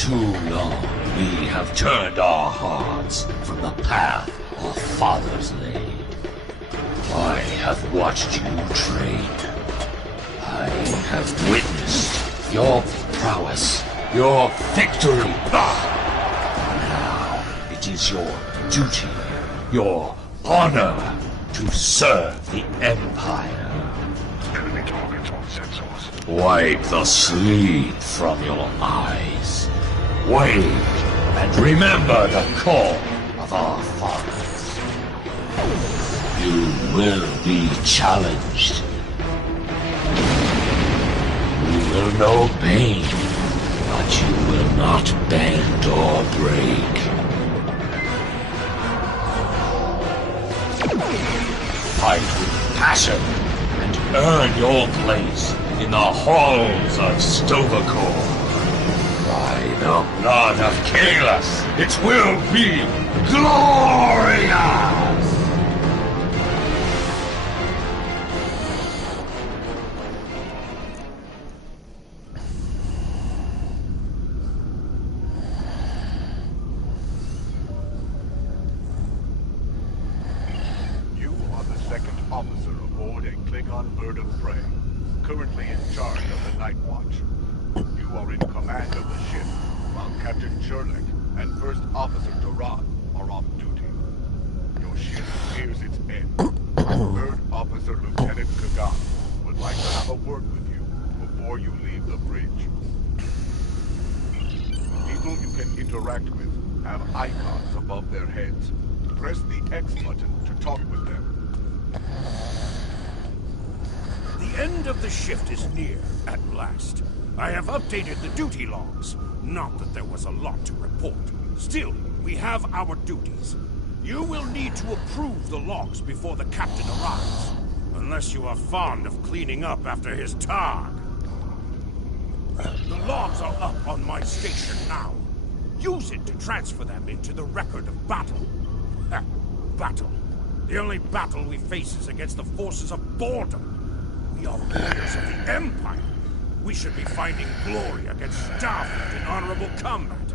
too long we have turned our hearts from the path our fathers laid. I have watched you train. I have witnessed your prowess, your victory. Now it is your duty, your honor, to serve the Empire. Enemy targets on sensors. Wipe the sleep from your eyes. Wait and remember the call of our fathers. You will be challenged. You will know pain, but you will not bend or break. Fight with passion and earn your place in the halls of Stovacor. By the blood of Kalis, it will be glorious! You are the second officer aboard a Klingon bird of prey, currently in charge of the Night Watch. You are in command of the ship, while Captain Sherlick and First Officer Durant are off duty. Your ship nears its end. Third Officer Lieutenant Kagan would like to have a word with you before you leave the bridge. People you can interact with have icons above their heads. Press the X button to talk with them. The end of the shift is near, at last. I have updated the duty logs. Not that there was a lot to report. Still, we have our duties. You will need to approve the logs before the captain arrives. Unless you are fond of cleaning up after his targ. The logs are up on my station now. Use it to transfer them into the record of battle. Battle. The only battle we face is against the forces of boredom. We are warriors of the Empire. We should be finding glory against Starfleet in honorable combat,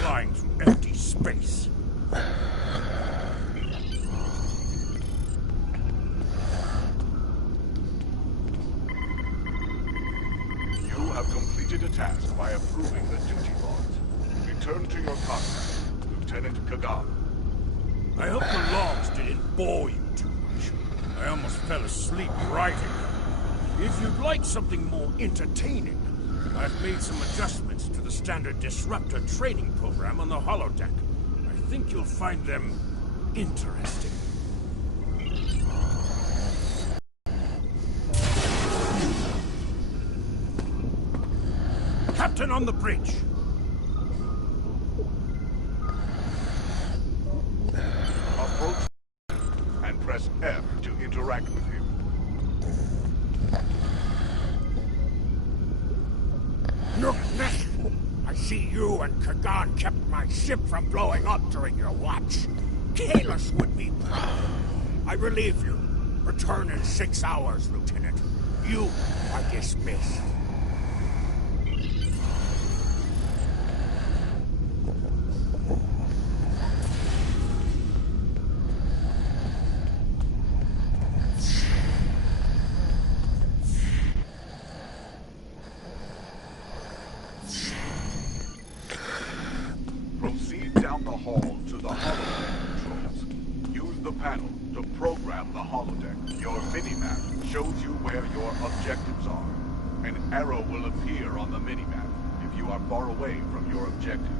flying through empty space. You have completed a task by approving the duty logs. Return to your comrade, Lieutenant Kagan. I hope the logs didn't bore you too much. I almost fell asleep writing them. If you'd like something more entertaining, I've made some adjustments to the standard disruptor training program on the holodeck. I think you'll find them interesting. Captain on the bridge! Approach and press F to interact with him. Look, Nick! I see you and Kagan kept my ship from blowing up during your watch. Kalis would be proud. I relieve you. Return in 6 hours, Lieutenant. You are dismissed. Proceed down the hall to the holodeck controls. Use the panel to program the holodeck. Your minimap shows you where your objectives are. An arrow will appear on the minimap if you are far away from your objective.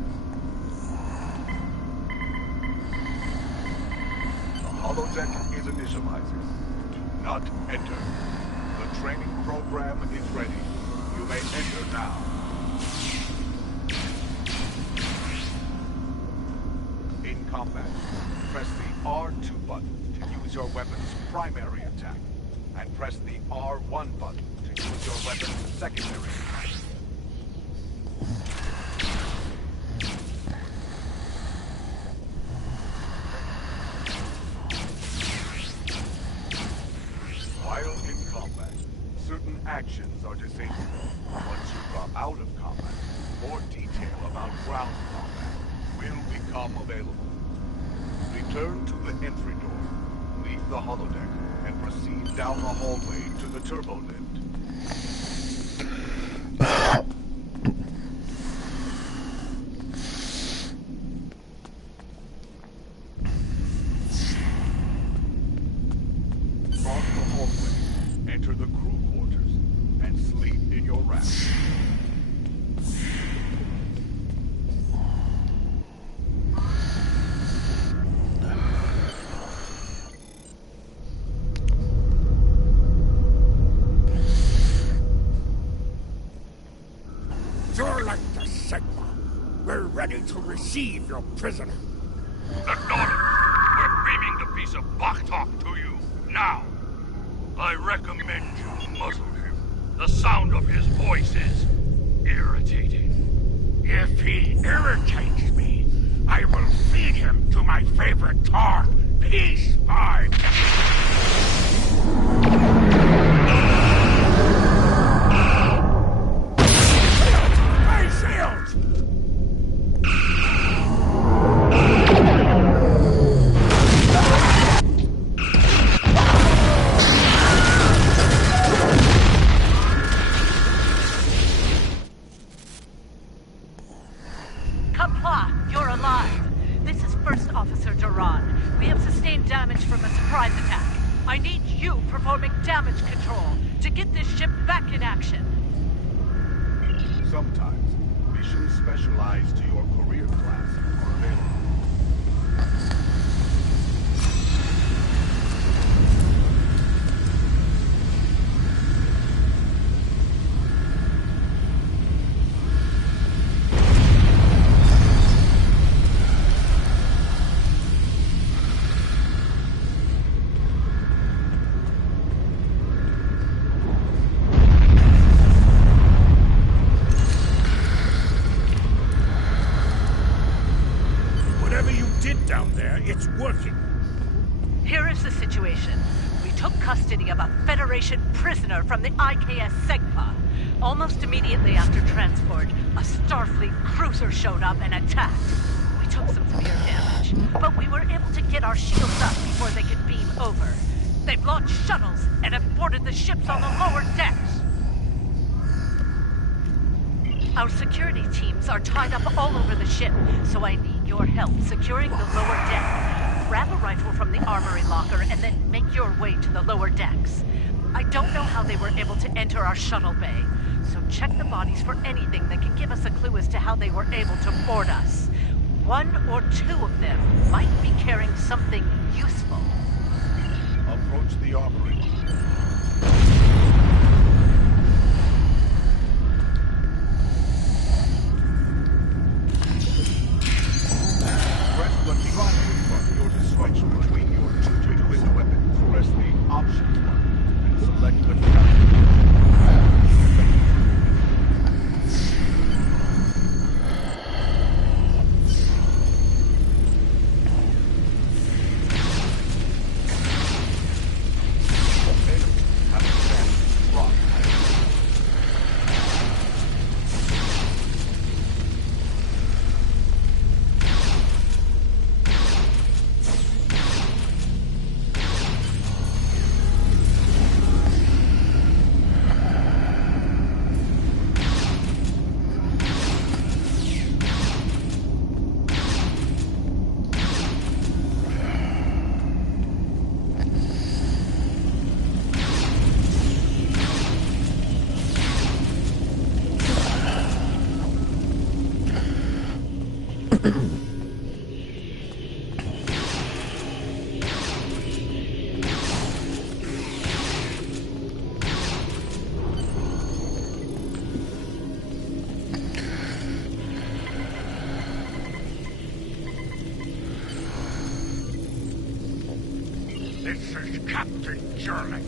The holodeck is initializing. Do not enter. The training program is ready. You may enter now. In combat, press the R2 button to use your weapon's primary attack, and press the R1 button to use your weapon's secondary attack. While in combat, certain actions are disabled. Once you drop out of combat, more detail about ground combat will become available. Return to the entry door, leave the holodeck, and proceed down the hallway to the turbo lift. Cross the hallway, enter the crew quarters, and sleep in your rack. We're ready to receive your prisoner. Acknowledge. We're beaming the piece of Bach-talk to you, now. I recommend you muzzle him. The sound of his voice is irritating. If he irritates me, I will feed him to my favorite tar, Peace Pipe. Sometimes, missions specialized to your career class are available. It's working. Here is the situation. We took custody of a Federation prisoner from the IKS Segpa. Almost immediately after transport, a Starfleet cruiser showed up and attacked. We took some severe damage, but we were able to get our shields up before they could beam over. They've launched shuttles and have boarded the ships on the lower decks. Our security teams are tied up all over the ship, so I need your help securing the lower deck. Grab a rifle from the armory locker and then make your way to the lower decks. I don't know how they were able to enter our shuttle bay, so check the bodies for anything that can give us a clue as to how they were able to board us. One or two of them might be carrying something useful. Approach the armory. Press the triangle button to switch between your two twin weapons. Press the options button and select the triangle. This is Captain Jurlik.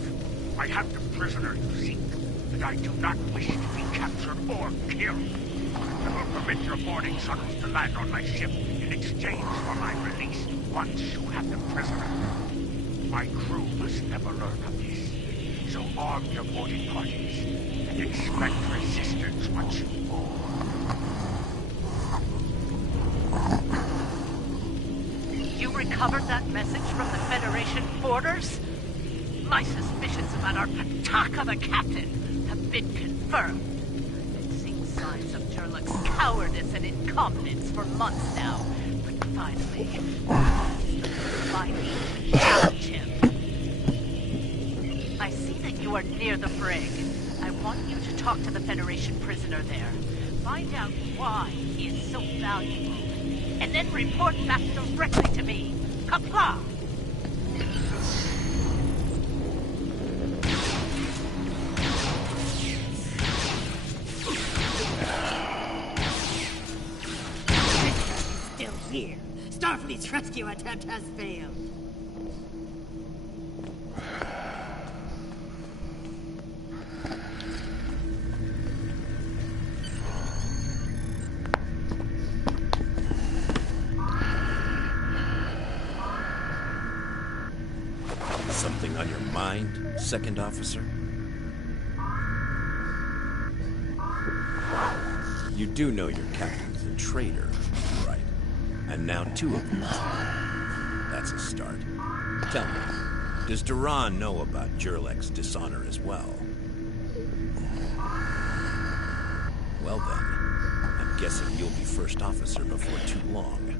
I have the prisoner you seek, and I do not wish to be captured or killed. I will permit your boarding shuttles to land on my ship in exchange for my release once you have the prisoner. My crew must never learn of this, so arm your boarding parties and expect resistance once you board. orders? My suspicions about our Pataka the captain have been confirmed. I've been seeing signs of Jurlok's cowardice and incompetence for months now. But finally, I need to challenge him. I see that you are near the brig. I want you to talk to the Federation prisoner there. Find out why he is so valuable. And then report back directly to me. Kapla! Still here. Starfleet's rescue attempt has failed. Something on your mind, Second Officer? You do know your captain's a traitor, right? And now two of them. That's a start. Tell me, does Duran know about Jurlok's dishonor as well? Well then, I'm guessing you'll be first officer before too long.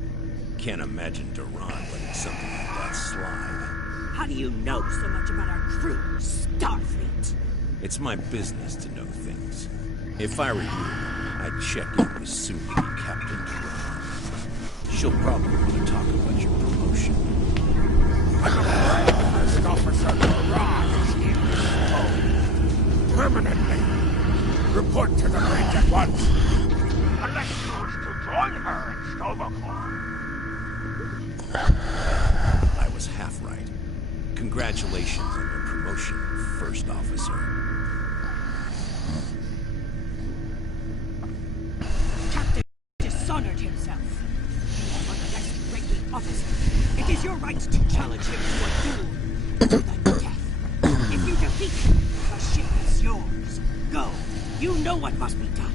Can't imagine Duran letting something like that slide. How do you know so much about our crew, Starfleet? It's my business to know things. If I were you, I'd check in with soon-to-be Captain Duran. She'll probably want to talk about your promotion. First Officer Duran is in permanently. Report to the bridge at once. Unless you wish to join her in Stovacor. I was half right. Congratulations on your promotion, First Officer. Captain dishonored himself. You are the next ranking officer. It is your right to challenge him to a duel. To the death. If you defeat him, the ship is yours. Go. You know what must be done.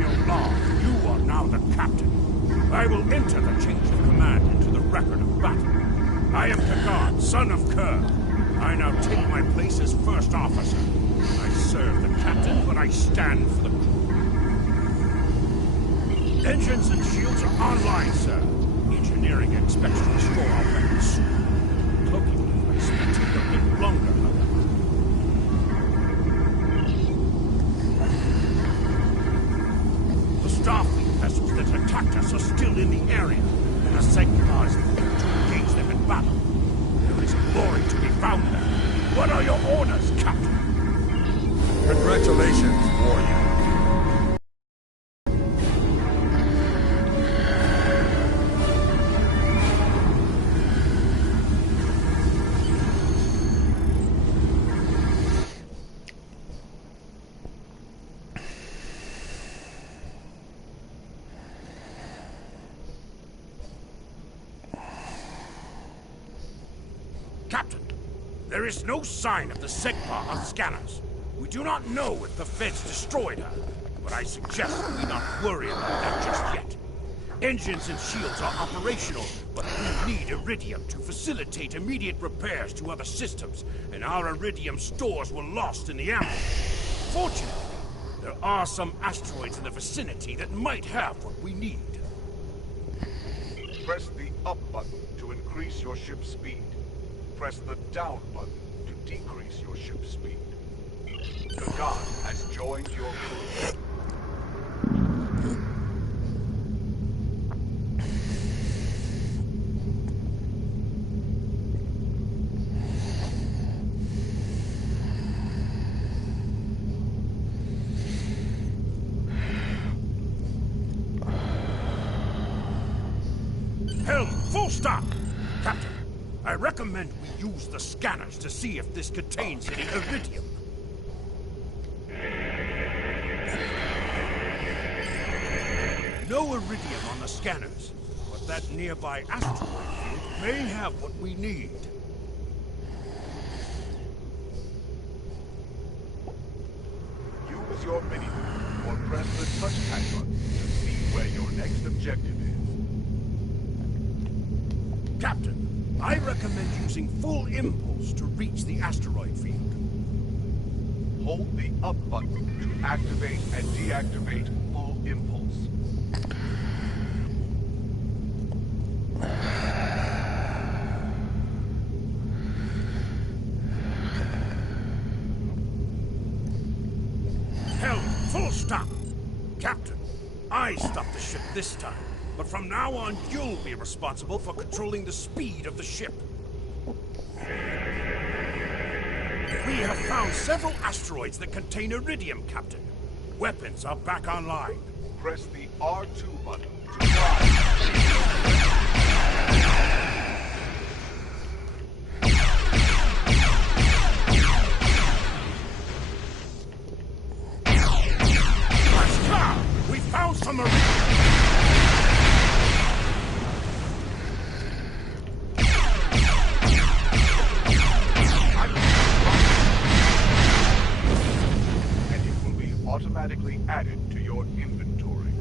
Imperial law, you are now the captain. I will enter the change of command into the record of battle. I am Kagad, son of Kerr. I now take my place as first officer. I serve the captain, but I stand for the crew. Engines and shields are online, sir. Engineering expects to restore our weapons soon. Cloaking device will take a bit longer, however. The Starfleet vessels that attacked us are still in the area, and the Segmar is prepared to engage them in battle. There is glory to be found there. What are your orders, Captain? Congratulations, warrior. Captain, there is no sign of the Segmar on scanners. We do not know if the Feds destroyed her, but I suggest we not worry about that just yet. Engines and shields are operational, but we need iridium to facilitate immediate repairs to other systems, and our iridium stores were lost in the ambush. Fortunately, there are some asteroids in the vicinity that might have what we need. Press the up button to increase your ship's speed. Press the down button to decrease your ship's speed. Kagad has joined your crew. Helm, full stop! Captain, I recommend we use the scanners to see if this contains any iridium. No iridium on the scanners, but that nearby asteroid field may have what we need. Use your mini-map or press the touchpad button to see where your next objective is. Captain, I recommend using full impulse to reach the asteroid field. Hold the up button to activate and deactivate full impulse. Helm, full stop! Captain, I stopped the ship this time, but from now on you'll be responsible for controlling the speed of the ship. We have found several asteroids that contain iridium, Captain. Weapons are back online. Press the R2 button to fly. We found some iridium! And it will be automatically added to your inventory.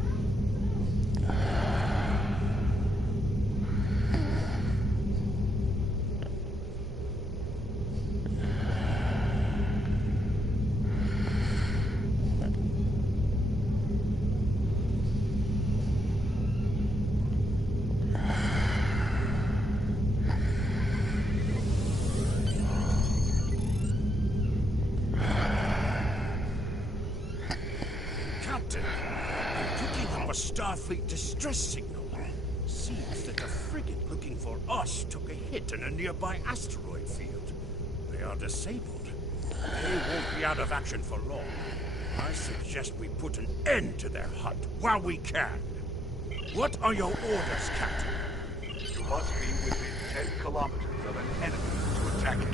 Captain, I'm picking up a Starfleet distress signal. Seems that the frigate looking for us took a hit in a nearby asteroid field. They are disabled. They won't be out of action for long. I suggest we put an end to their hunt while we can. What are your orders, Captain? You must be within 10 kilometers of an enemy to attack it.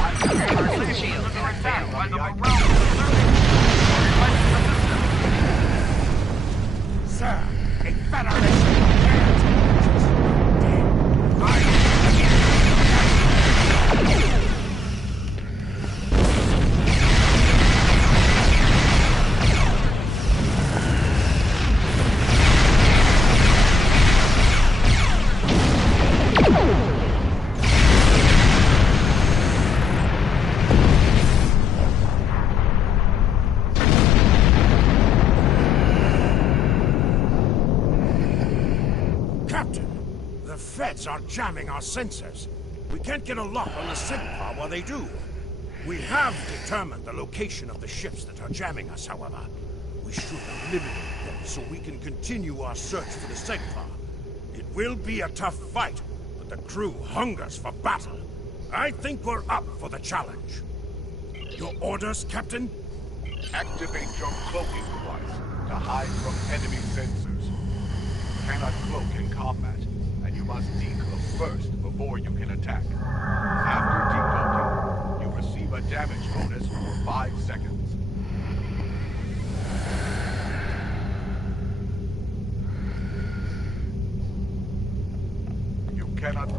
Our shields are attacked by the Morale. Sir, a Federation can't. threads are jamming our sensors. We can't get a lock on the SIGPA while they do. We have determined the location of the ships that are jamming us, however. We should eliminate them so we can continue our search for the SIGPA. It will be a tough fight, but the crew hungers for battle. I think we're up for the challenge. Your orders, Captain? Activate your cloaking device to hide from enemy sensors. You cannot cloak in combat, and you must decloak first before you can attack. After decloaking, you receive a damage bonus for 5 seconds. You cannot...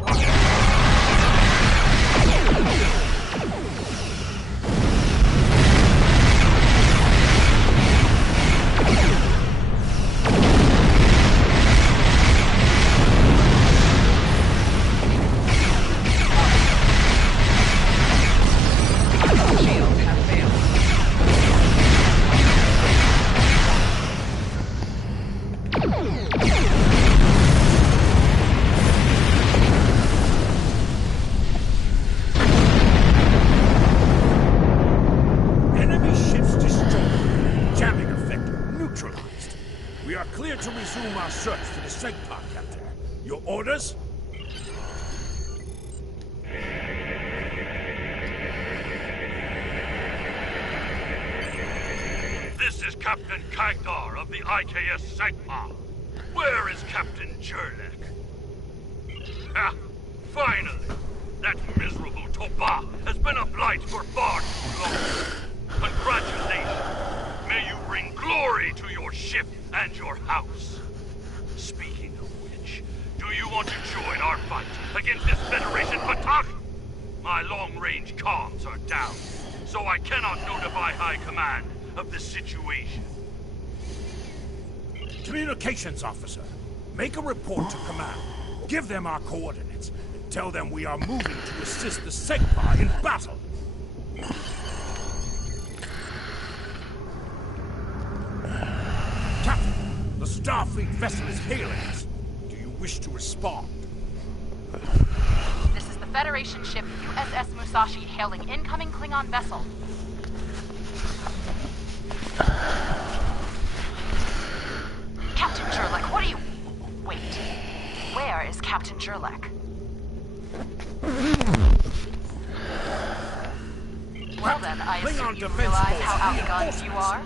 We are clear to resume our search for the SIGPA, Captain. Your orders? This is Captain Kagdar of the IKS SIGPA. Where is Captain Jurlek? Ah, finally! That miserable Toba has been a blight for far too long. Congratulations! May you bring glory to your ship and your house. Speaking of which, do you want to join our fight against this Federation Batak? My long-range comms are down, so I cannot notify High Command of the situation. Communications officer, make a report to command. Give them our coordinates, and tell them we are moving to assist the SIGPA in battle. Captain, the Starfleet vessel is hailing us. Do you wish to respond? This is the Federation ship USS Musashi hailing incoming Klingon vessel. Captain Jurlek, what are you... Wait. Where is Captain Jurlek? Well then, I assume you realize how outgunned you are?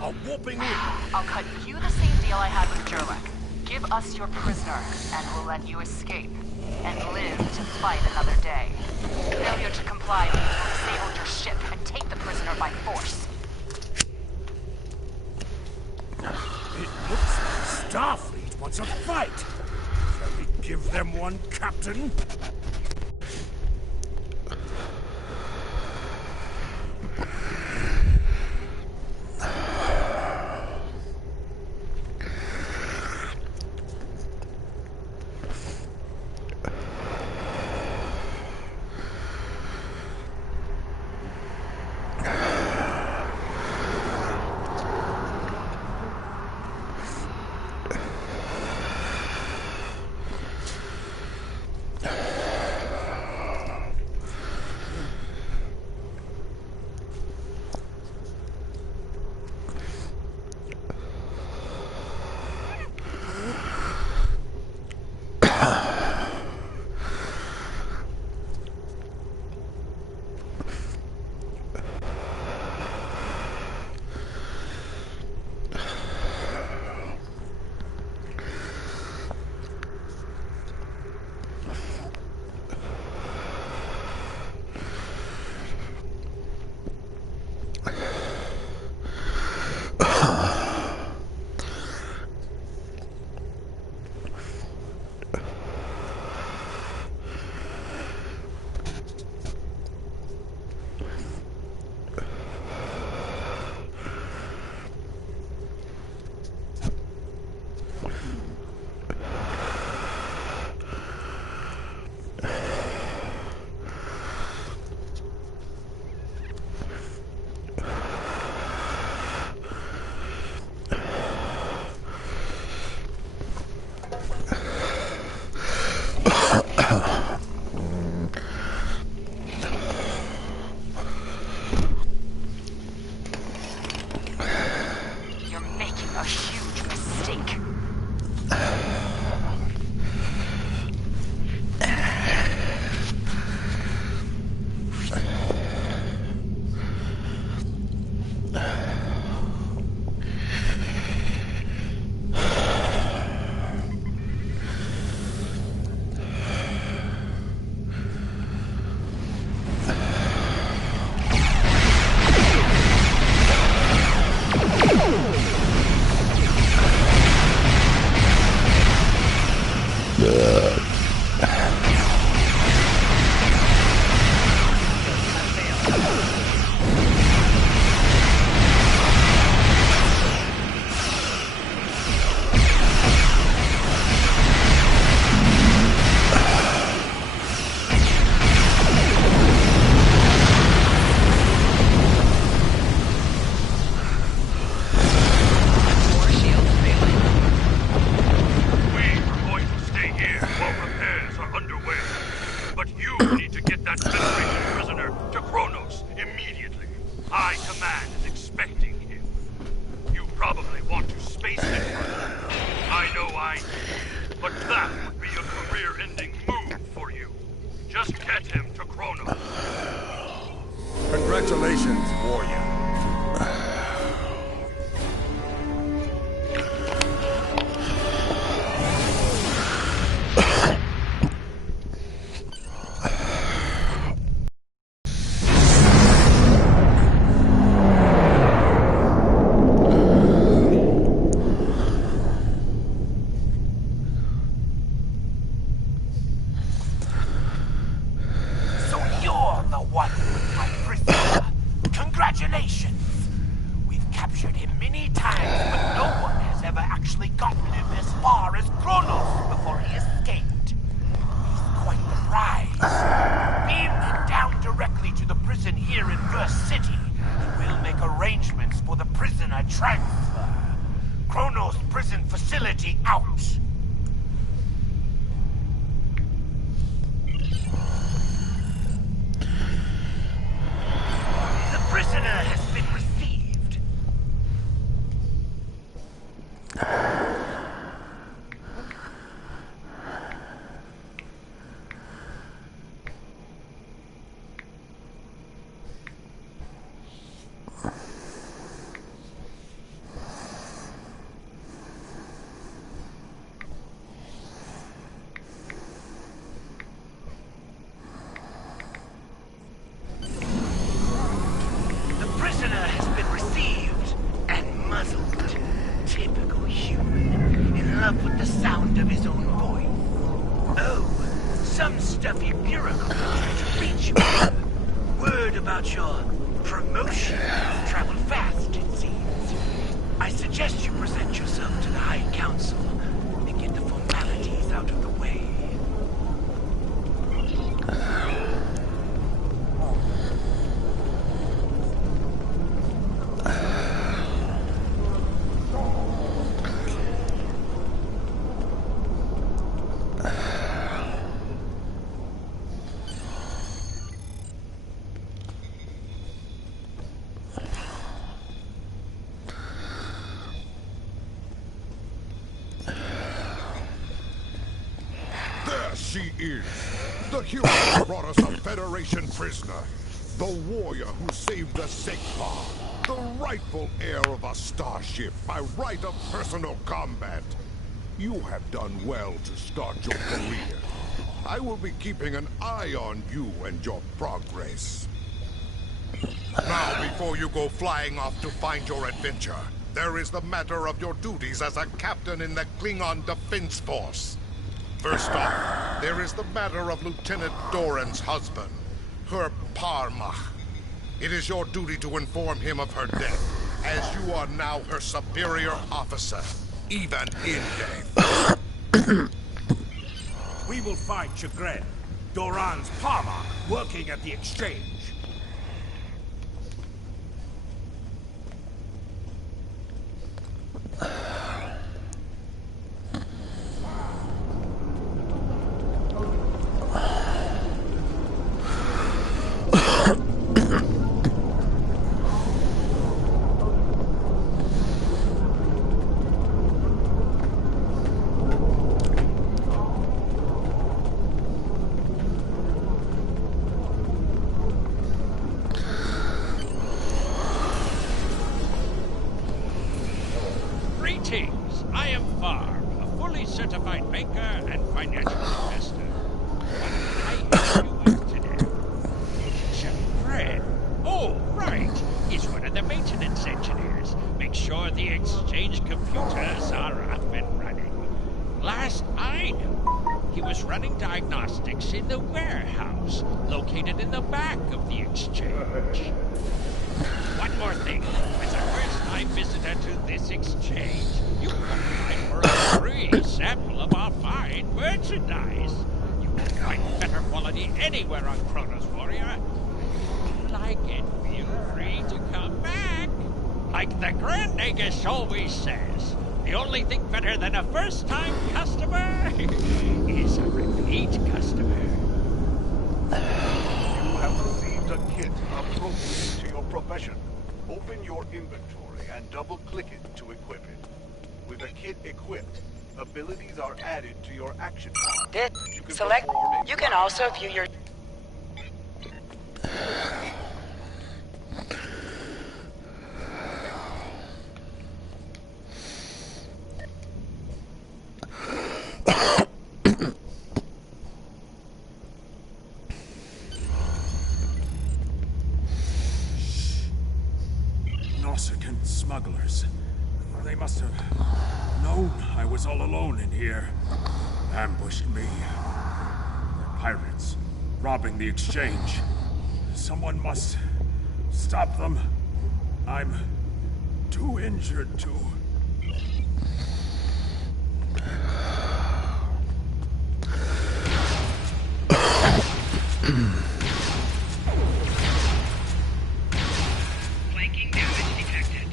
I'll cut you the same deal I had with Jurlek. Give us your prisoner, and we'll let you escape. And live to fight another day. Failure to comply means we'll disable your ship and take the prisoner by force. It looks like Starfleet wants a fight. Shall we give them one, Captain? prisoner transfer. Kronos prison facility out. The prisoner has been received. She is. The hero who brought us a Federation prisoner. The warrior who saved the Sekpa. The rightful heir of a starship by right of personal combat. You have done well to start your career. I will be keeping an eye on you and your progress. Now, before you go flying off to find your adventure, there is the matter of your duties as a captain in the Klingon Defense Force. First off, there is the matter of Lieutenant Doran's husband, her Parmach. It is your duty to inform him of her death, as you are now her superior officer, even in death. We will find Chagrin, Doran's Parmach, working at the exchange. I am Farr, a fully certified banker and financial investor. What can I help you with today? Chagrin. Oh, right. He's one of the maintenance engineers. Make sure the exchange computers are up and running. Last I knew, he was running diagnostics in the warehouse, located in the back of the exchange. One more thing. As a first-time visitor to this exchange, you qualify for a free sample of our fine merchandise. You won't find better quality anywhere on Kronos, Warrior. If you like it, feel free to come back. Like the Grand Nagus always says, the only thing better than a first-time customer is a repeat customer. You have received a kit appropriate to your profession. Open your inventory and double-click it to equip it. With a kit equipped, abilities are added to your action bar. Select. You can also view your... Nausicaan smugglers. They must have known I was all alone in here. Ambushed me. They're pirates, robbing the exchange. Someone must stop them. I'm too injured to... Flanking damage detected.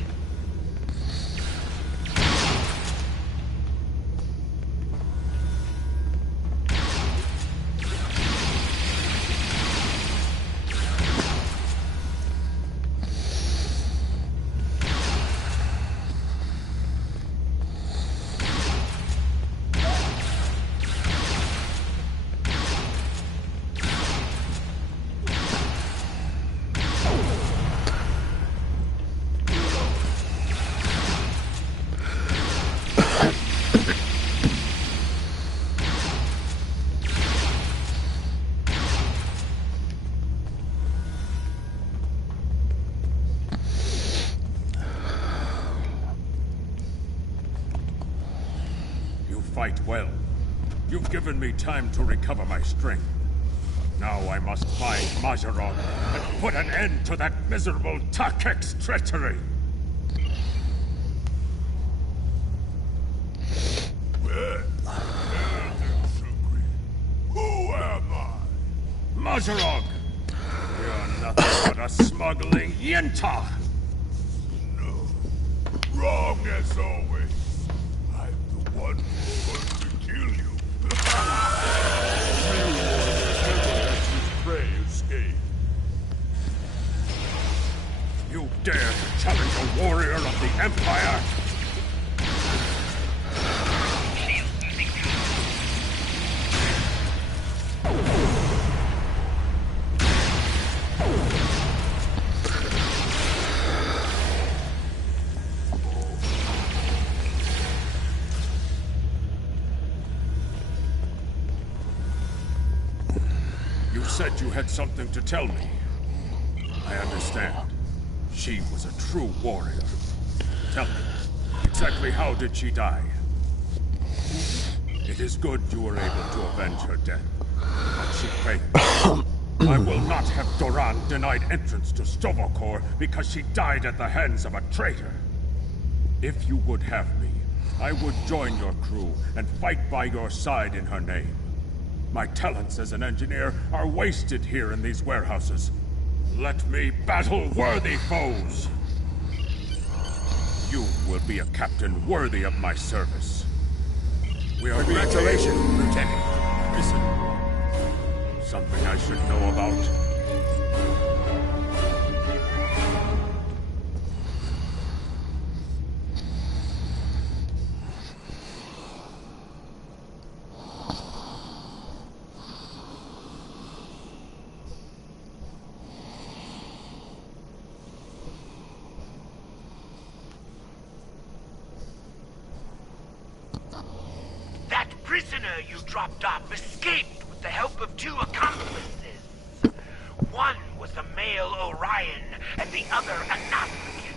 fight well. You've given me time to recover my strength. Now I must find Majarov and put an end to that miserable Takek's treachery. Who am I? Majarov! You're nothing but a smuggling Yinta! No. Wrong as always. I'm the one who's going to kill you. Prey escape. You dare to challenge a warrior of the Empire? You said you had something to tell me. I understand. She was a true warrior. Tell me, exactly how did she die? It is good you were able to avenge her death, but she failed. I will not have Doran denied entrance to Stovokor because she died at the hands of a traitor. If you would have me, I would join your crew and fight by your side in her name. My talents as an engineer are wasted here in these warehouses. Let me battle worthy foes! You will be a captain worthy of my service. We are Congratulations, Lieutenant. Listen. Something I should know about? That prisoner you dropped off escaped with the help of 2 accomplices. One was a male Orion, and the other a Nazican.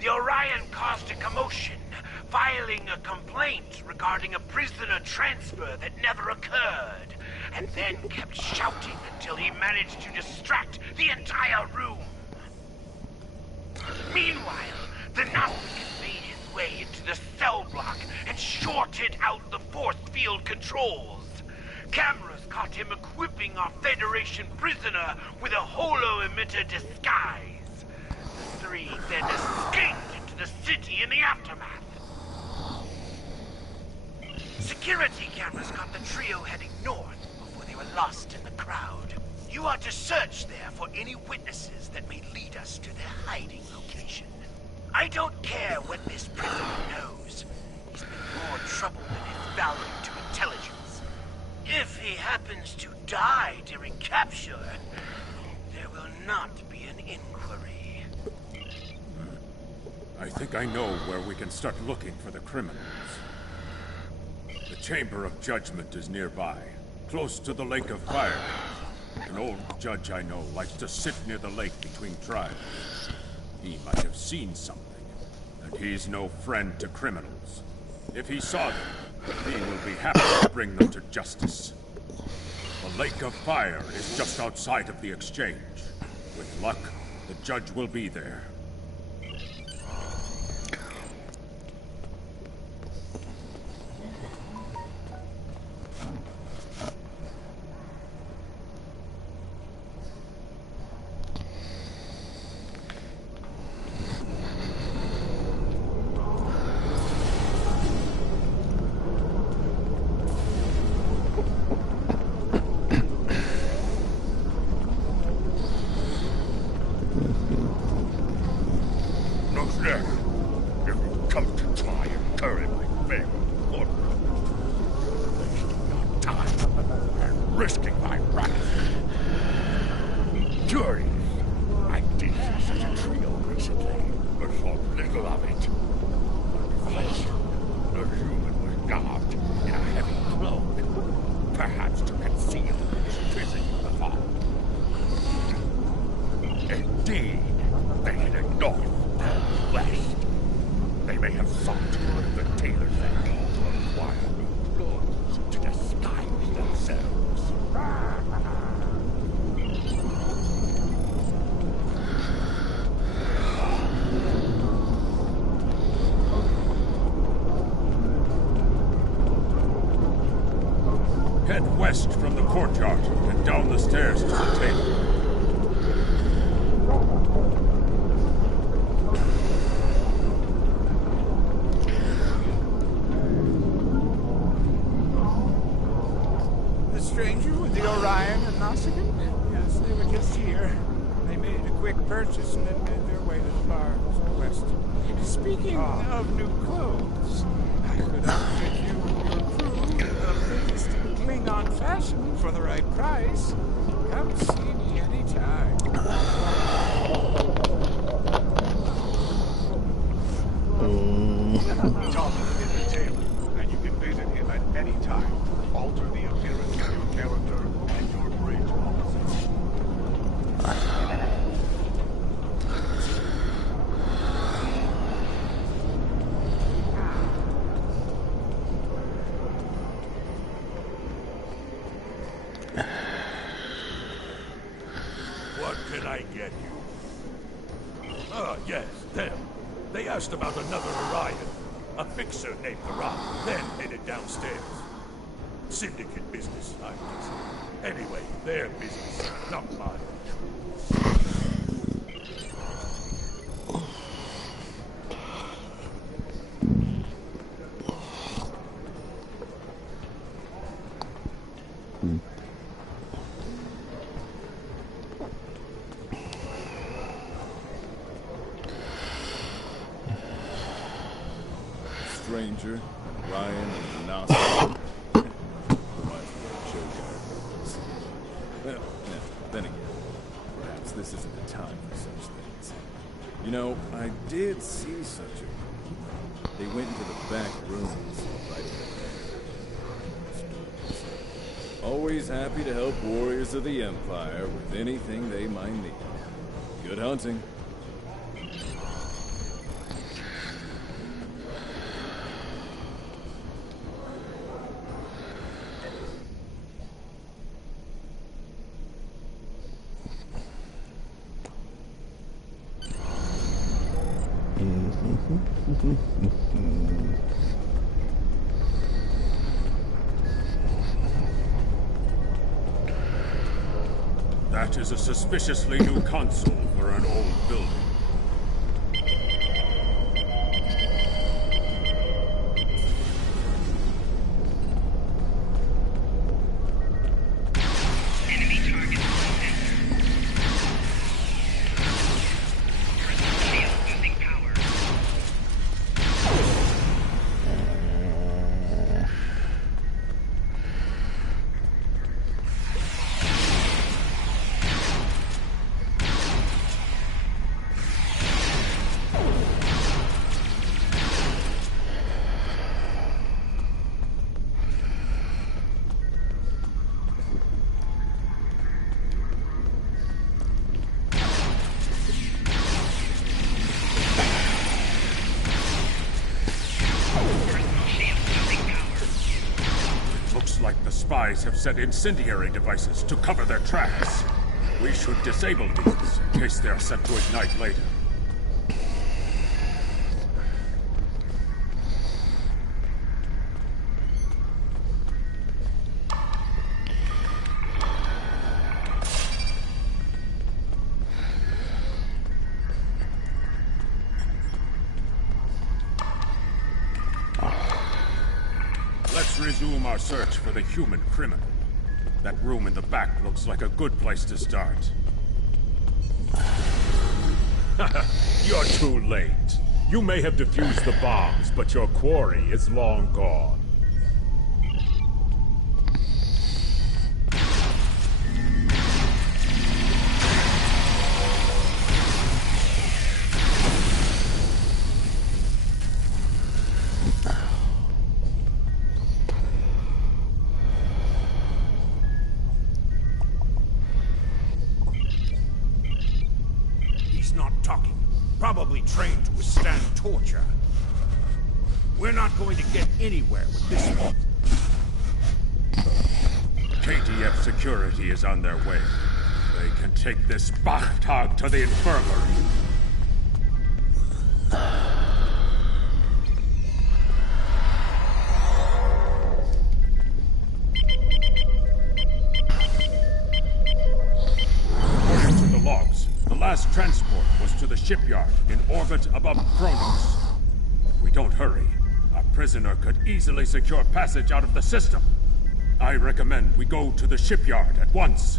The Orion caused a commotion, filing a complaint regarding a prisoner transfer that never occurred, and then kept shouting until he managed to distract the entire room. Meanwhile, the Nazican made his way into the cell block and shorted out the force field controls. Cameras caught him equipping our Federation prisoner with a holo-emitter disguise. The 3 then escaped into the city in the aftermath. Security cameras caught the trio heading north before they were lost in the crowd. You are to search there for any witnesses that may lead us to their hiding location. I don't care what this prisoner knows. He's been more trouble than his value to intelligence. If he happens to die during capture, there will not be an inquiry. I think I know where we can start looking for the criminals. The Chamber of Judgment is nearby, close to the Lake of Fire. An old judge I know likes to sit near the lake between trials. He might have seen something, and he's no friend to criminals. If he saw them, he will be happy to bring them to justice. The Lake of Fire is just outside of the exchange. With luck, the judge will be there. require new lords to disguise themselves. Head west from the courtyard and down the stairs to the table. The stranger with the Orion and Nausicaa? Yes, they were just here. They made a quick purchase and then made their way to the bars west. Speaking of new clothes, I could outfit you and your crew with the latest Klingon fashion for the right price. Come see me anytime. Tom is in the table, and you can visit him at any time. Alter the appearance of your character and your bridge officer. What can I get you? Ah, yes, them. They asked about another Orion. A fixer named Rock, then headed downstairs. Syndicate business, I guess. Anyway, their business, not mine. Stranger, Ryan, and Nausicaa. Well, no, then again, perhaps this isn't the time for such things. You know, I did see such a... They went into the back rooms, right there. Always happy to help warriors of the Empire with anything they might need. Good hunting. That is a suspiciously new console for an old building. Spies have set incendiary devices to cover their tracks. We should disable these in case they are set to ignite later. Let's resume our search for the human criminal. That room in the back looks like a good place to start. You're too late. You may have defused the bombs, but your quarry is long gone. Probably trained to withstand torture. We're not going to get anywhere with this one. KTF security is on their way. They can take this Bachtag to the infirmary. According to the logs, the last transport was to the shipyard in orbit above Troughs. If we don't hurry, a prisoner could easily secure passage out of the system. I recommend we go to the shipyard at once.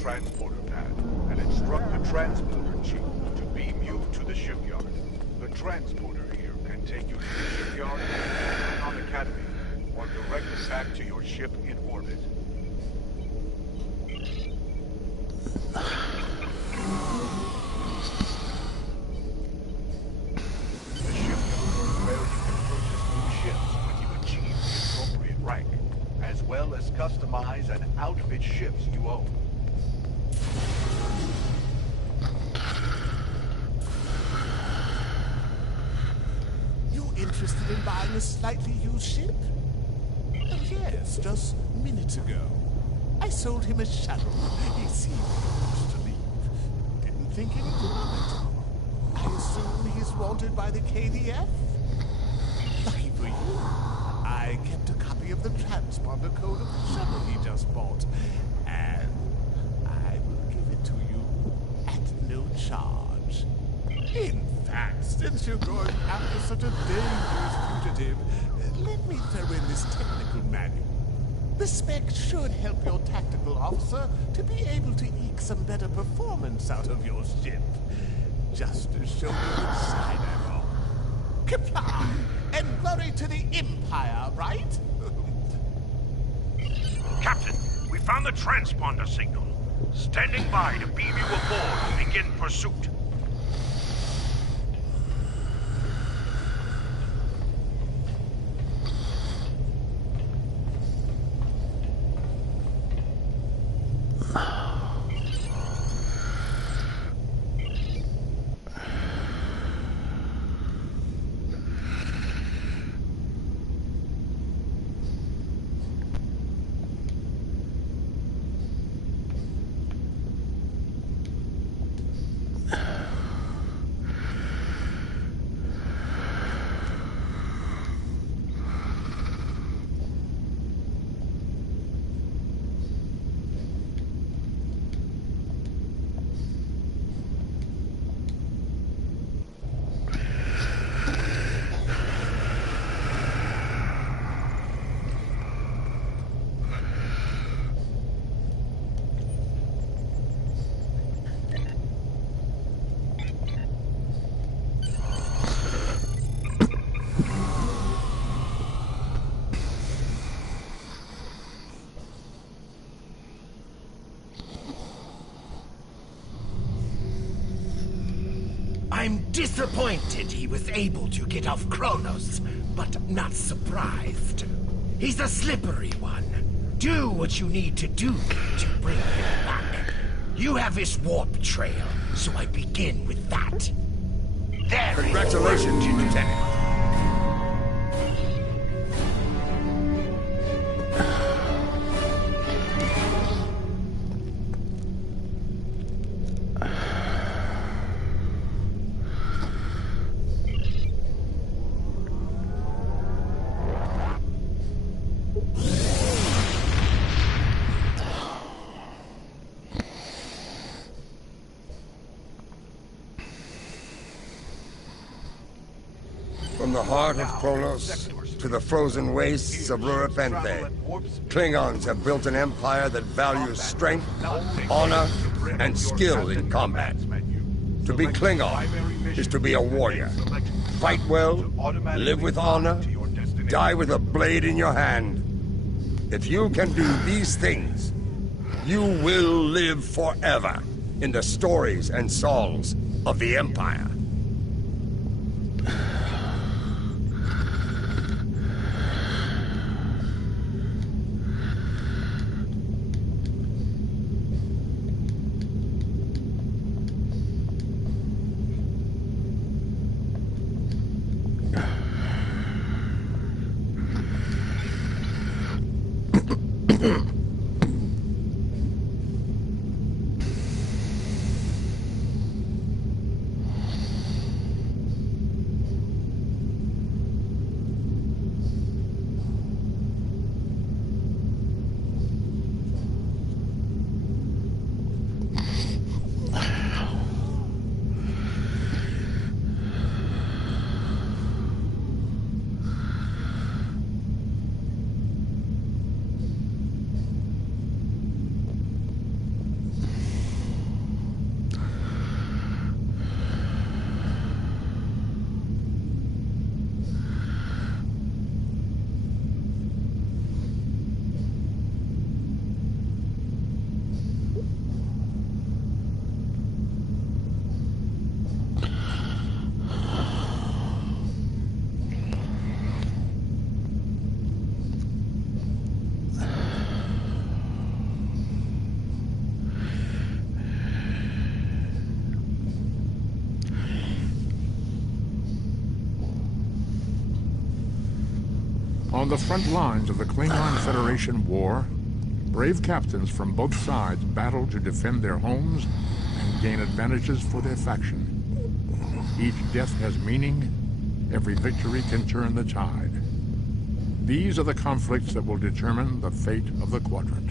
Transporter pad and instruct the transporter chief to beam you to the shipyard. The transporter here can take you to the shipyard and on Academy, or direct back to your ship in orbit. The shipyard is where you can purchase new ships when you achieve the appropriate rank, as well as customize and outfit ships you own. Interested in buying a slightly used ship? Oh, yes, just minutes ago. I sold him a shuttle. He seemed forced to leave. Didn't think anything of it. I assume he's wanted by the KDF? Lucky for you. I kept a copy of the transponder code of the shuttle he just bought. And I will give it to you at no charge. In fact, since you're going after such a dangerous fugitive, let me throw in this technical manual. The spec should help your tactical officer to be able to eke some better performance out of your ship. Just to show you which side I'm on. Kapla! And glory to the Empire, right? Captain, we found the transponder signal. Standing by to beam you aboard and begin pursuit. I'm disappointed he was able to get off Kronos, but not surprised. He's a slippery one. Do what you need to do to bring him back. You have his warp trail, so I begin with that. Very Congratulations, Lieutenant. From the heart of Kronos to the frozen wastes of Rurapente, Klingons have built an empire that values strength, honor, and skill in combat. To be Klingon is to be a warrior. Fight well, live with honor, die with a blade in your hand. If you can do these things, you will live forever in the stories and songs of the Empire. On the front lines of the Klingon Federation war, brave captains from both sides battle to defend their homes and gain advantages for their faction. Each death has meaning, every victory can turn the tide. These are the conflicts that will determine the fate of the Quadrant.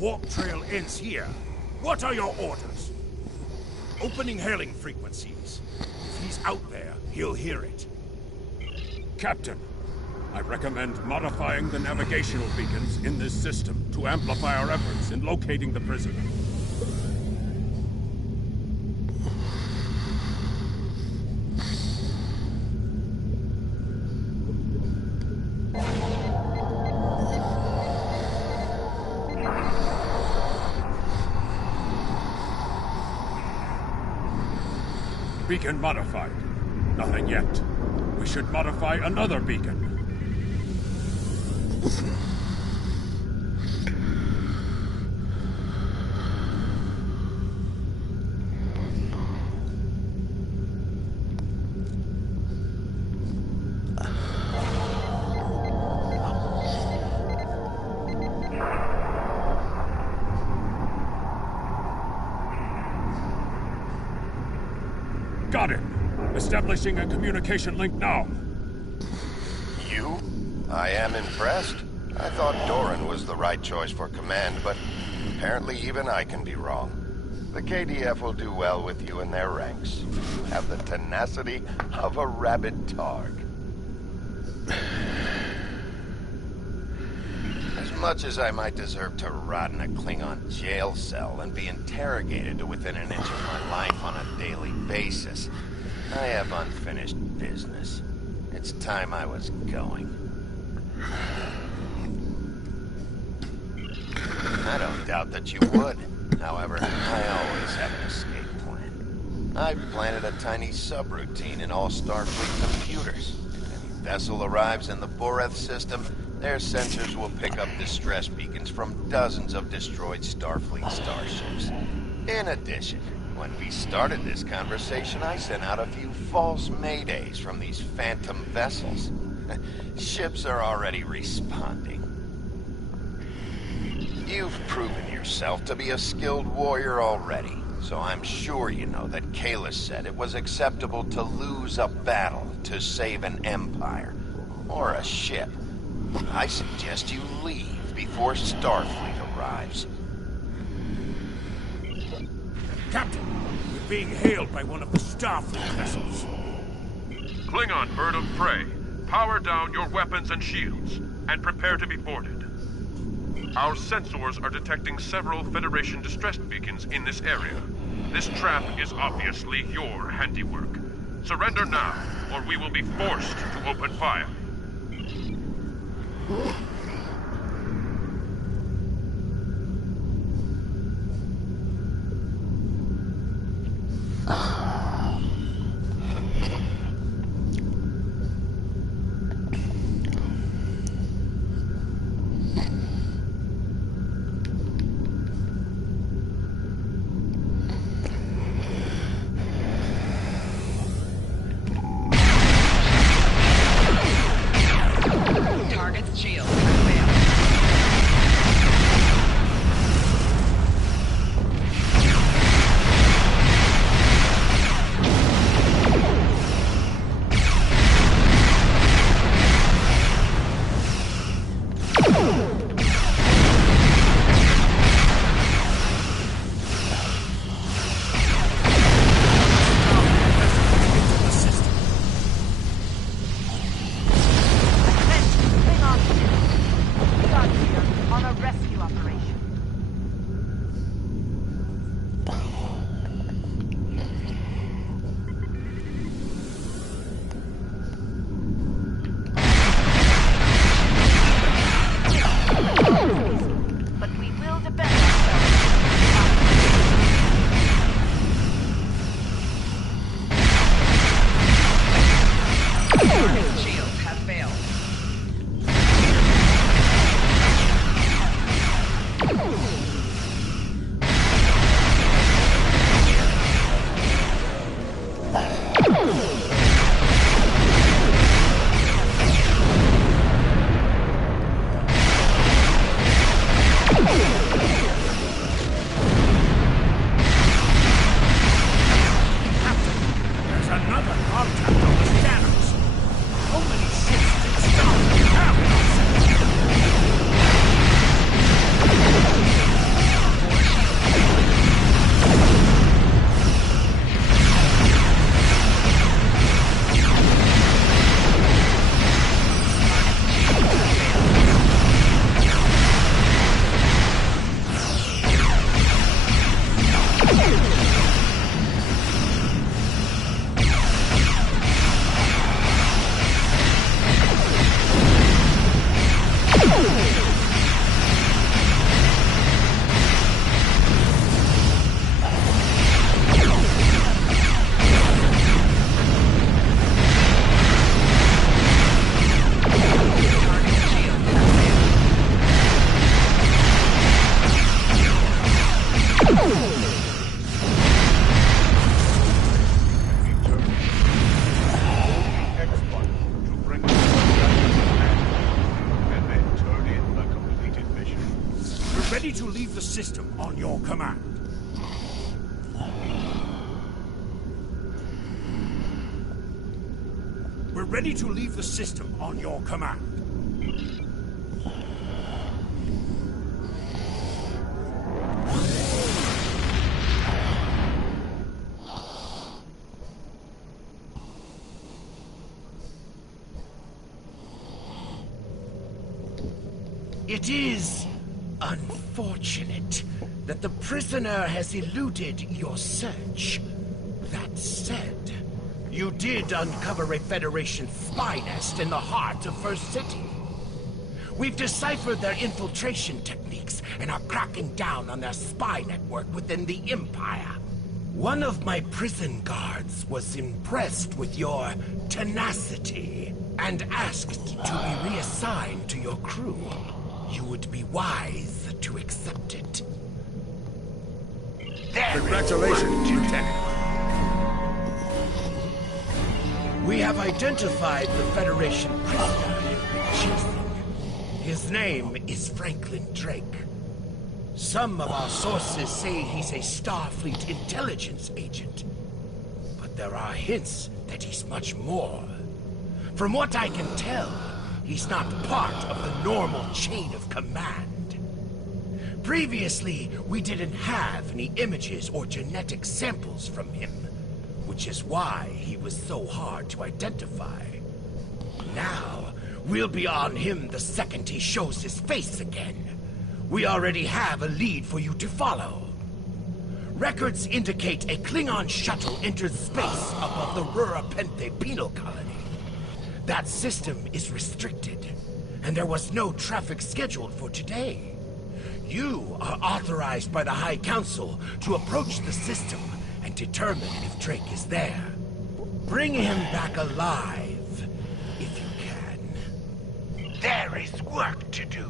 warp trail ends here. What are your orders? Opening hailing frequencies. If he's out there, he'll hear it. Captain, I recommend modifying the navigational beacons in this system to amplify our efforts in locating the prisoner. Beacon modified. Nothing yet. We should modify another beacon. Got it! Establishing a communication link now. You? I am impressed. I thought Doran was the right choice for command, but apparently even I can be wrong. The KDF will do well with you in their ranks. You have the tenacity of a rabid targ. As much as I might deserve to rot in a Klingon jail cell and be interrogated to within an inch of my life on a daily basis, I have unfinished business. It's time I was going. I don't doubt that you would. However, I always have an escape plan. I've planted a tiny subroutine in all Starfleet computers. If any vessel arrives in the Boreth system, their sensors will pick up distress beacons from dozens of destroyed Starfleet starships. In addition, when we started this conversation, I sent out a few false maydays from these phantom vessels. Ships are already responding. You've proven yourself to be a skilled warrior already, so I'm sure you know that Kalis said it was acceptable to lose a battle to save an empire, or a ship. I suggest you leave before Starfleet arrives. Captain, we're being hailed by one of the Starfleet vessels. Klingon bird of prey, power down your weapons and shields, and prepare to be boarded. Our sensors are detecting several Federation distress beacons in this area. This trap is obviously your handiwork. Surrender now, or we will be forced to open fire. Target's shield system on your command. We're ready to leave the system on your command. It is unfortunate that the prisoner has eluded your search. That said, you did uncover a Federation spy nest in the heart of First City. We've deciphered their infiltration techniques and are cracking down on their spy network within the Empire. One of my prison guards was impressed with your tenacity and asked to be reassigned to your crew. You would be wise to accept it. Congratulations, Lieutenant. We have identified the Federation prisoner you've been chasing. His name is Franklin Drake. Some of our sources say he's a Starfleet intelligence agent. But there are hints that he's much more. From what I can tell, he's not part of the normal chain of command. Previously, we didn't have any images or genetic samples from him, which is why he was so hard to identify. Now, we'll be on him the second he shows his face again. We already have a lead for you to follow. Records indicate a Klingon shuttle entered space above the Rura Penthe penal colony. That system is restricted, and there was no traffic scheduled for today. You are authorized by the High Council to approach the system and determine if Drake is there. Bring him back alive, if you can. There is work to do.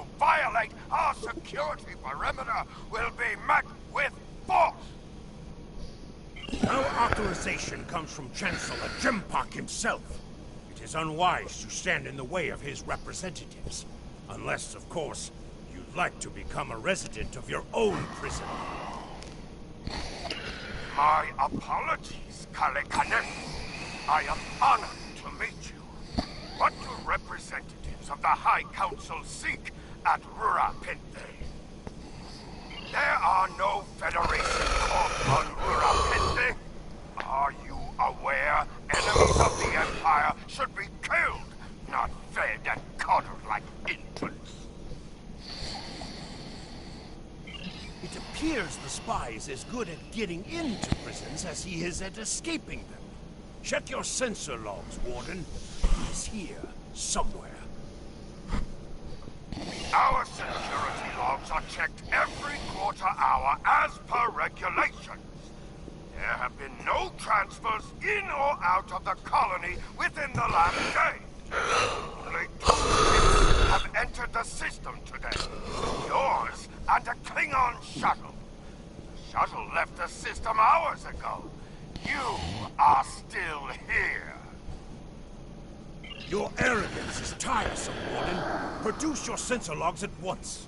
who violate our security perimeter will be met with force! No authorization comes from Chancellor Jimpock himself. It is unwise to stand in the way of his representatives. Unless, of course, you'd like to become a resident of your own prison. My apologies, Kalekanen. I am honored to meet you. What do representatives of the High Council seek at Rurapente? There are no Federation corps on Rurapente. Are you aware enemies of the Empire should be killed, not fed and coddled like infants? It appears the spy is as good at getting into prisons as he is at escaping them. Check your sensor logs, Warden. He's here, somewhere. Our security logs are checked every quarter hour as per regulations. There have been no transfers in or out of the colony within the last day. Only 2 ships have entered the system today. Yours and a Klingon shuttle. The shuttle left the system hours ago. You are still here. Your arrogance is tiresome, Warden. Produce your sensor logs at once.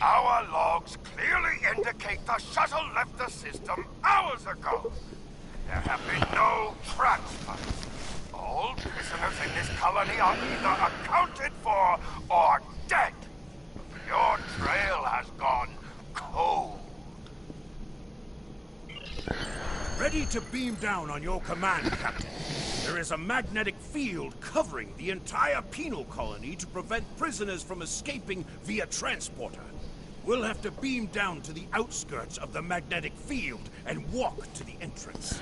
Our logs clearly indicate the shuttle left the system hours ago. There have been no transfers. All prisoners in this colony are either accounted for or dead. Your trail has gone cold. Ready to beam down on your command, Captain. There is a magnetic field covering the entire penal colony to prevent prisoners from escaping via transporter. We'll have to beam down to the outskirts of the magnetic field and walk to the entrance.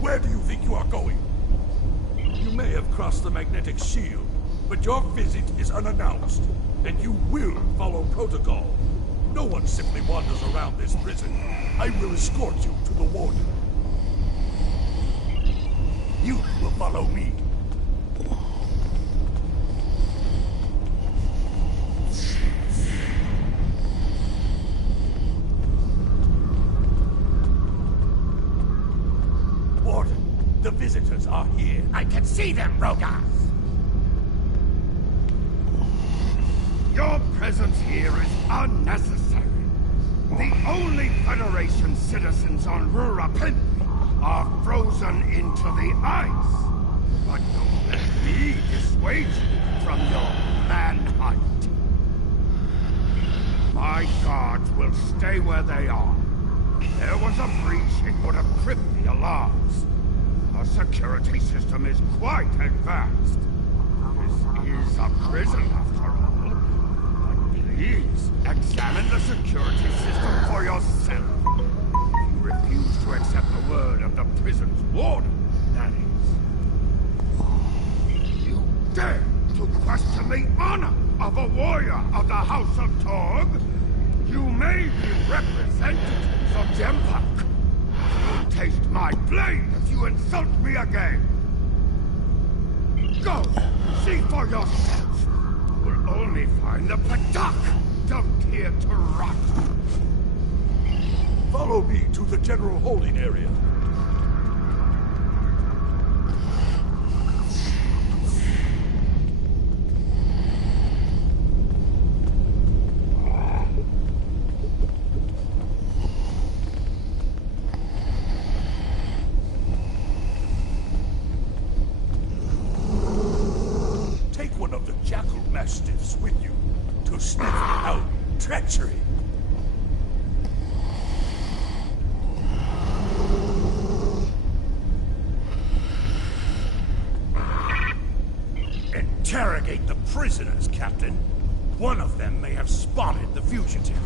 Where do you think you are going? You may have crossed the magnetic shield, but your visit is unannounced, and you will follow protocol. No one simply wanders around this prison. I will escort you to the warden. You will follow me. The visitors are here. I can see them, Rogas! Your presence here is unnecessary. The only Federation citizens on Rurapente are frozen into the ice. But don't let me dissuade you from your manhunt. My guards will stay where they are. If there was a breach, it would have tripped the alarms. Our security system is quite advanced. This is a prison, after all. But please, examine the security system for yourself. If you refuse to accept the word of the prison's warden, that is. You dare to question the honor of a warrior of the House of Torg? You may be representatives of Jempak. You'll taste my blade if you insult me again. Go, see for yourself. You'll only find the Patak dumped here to rot. Follow me to the general holding area. prisoners, Captain. One of them may have spotted the fugitive.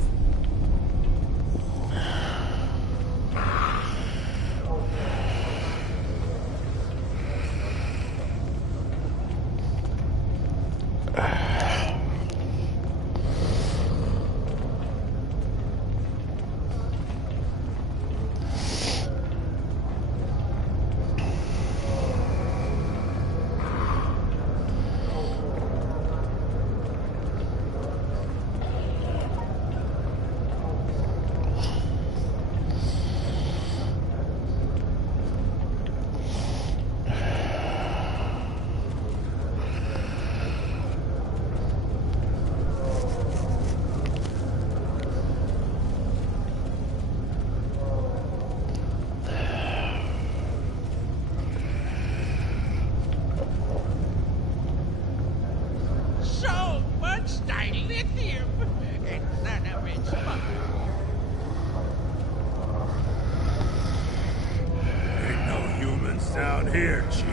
Down here, Chief.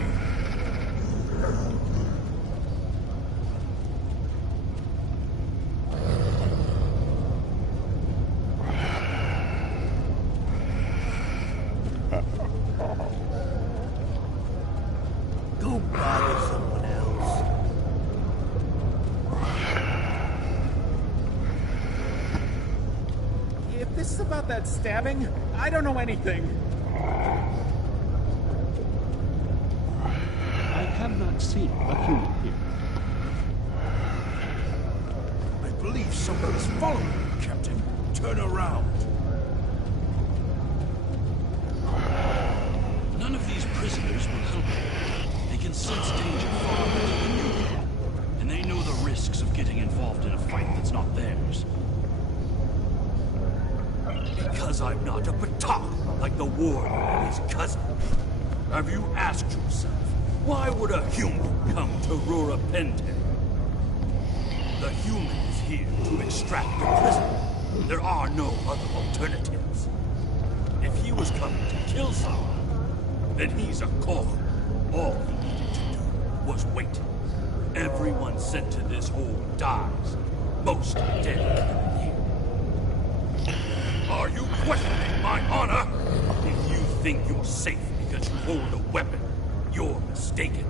Go bother someone else. If this is about that stabbing, I don't know anything. I have not seen a human here. I believe someone is following you, Captain. Turn around. None of these prisoners will help you. They can sense danger far better than you can. And they know the risks of getting involved in a fight that's not theirs. Because I'm not a Patak like the warden and his cousin. Have you asked yourself, why would a human come to Rura Pente? The human is here to extract the prisoner. There are no other alternatives. If he was coming to kill someone, then he's a cog. All he needed to do was wait. Everyone sent to this hole dies. Most are dead here. Are you questioning my honor? If you think you're safe because you hold a weapon, you're mistaken.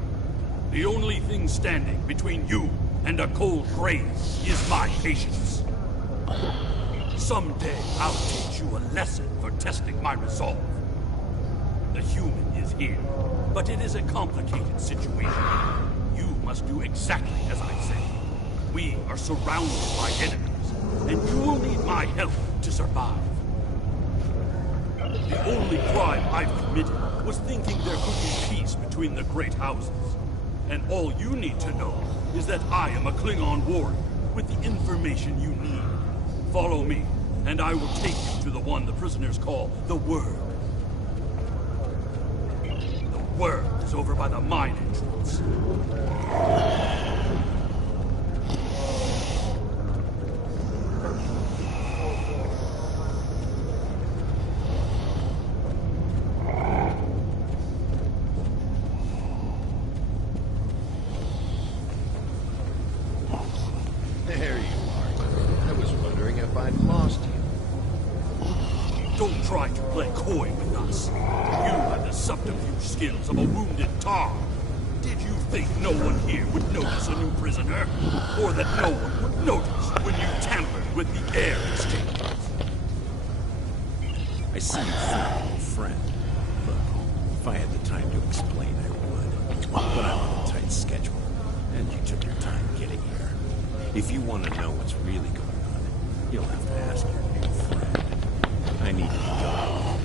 The only thing standing between you and a cold grave is my patience. Someday I'll teach you a lesson for testing my resolve. The human is here, but it is a complicated situation. You must do exactly as I say. We are surrounded by enemies, and you will need my help to survive. The only crime I've committed was thinking there could be peace between the great houses. And all you need to know is that I am a Klingon warrior with the information you need. Follow me, and I will take you to the one the prisoners call the Word. The Word is over by the mine entrance. There you are. I was wondering if I'd lost you. Don't try to play coy with us. You have the subterfuge skills of a wounded tar. Did you think no one here would notice a new prisoner? Or that no one would notice when you tampered with the air exchange? I see you found a new friend. Look, if I had the time to explain, I would. But I'm on a tight schedule, and you took your time getting here. If you want to know what's really going on, you'll have to ask your new friend. I need to go.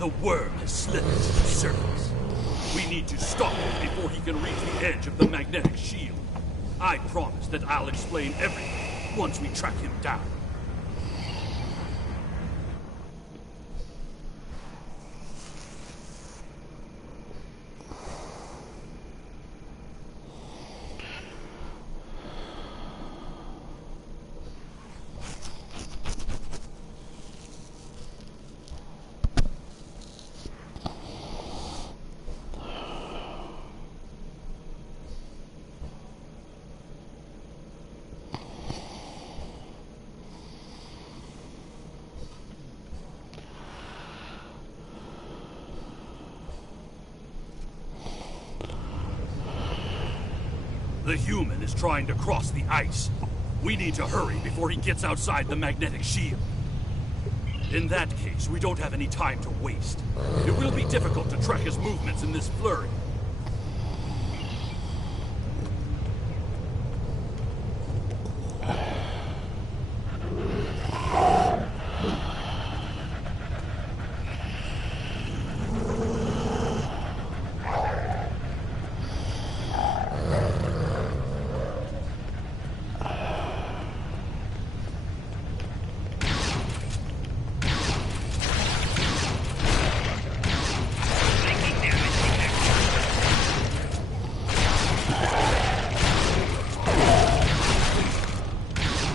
The worm has slithered to the surface. We need to stop him before he can reach the edge of the magnetic shield. I promise that I'll explain everything once we track him down. The human is trying to cross the ice. We need to hurry before he gets outside the magnetic shield. In that case, we don't have any time to waste. It will be difficult to track his movements in this flurry.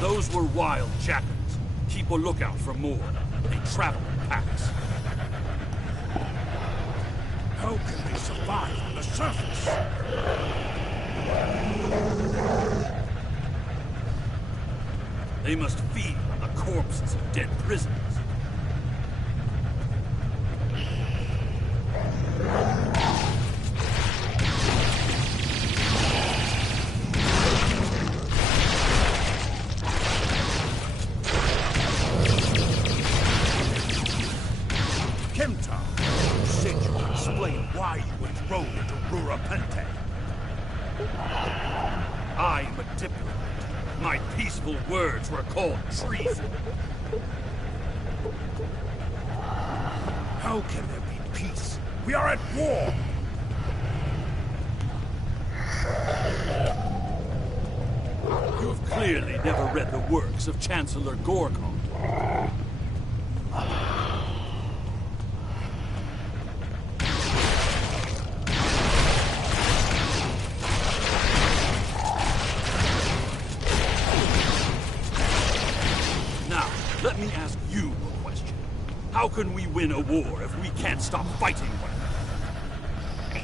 Those were wild jackals. Keep a lookout for more. They travel in packs. How can they survive on the surface? They must feed on the corpses of dead prisoners. Why you were thrown into Rurapente? I am a diplomat. My peaceful words were called treason. How can there be peace? We are at war! You've clearly never read the works of Chancellor Gorgon. Let me ask you a question. How can we win a war if we can't stop fighting one another?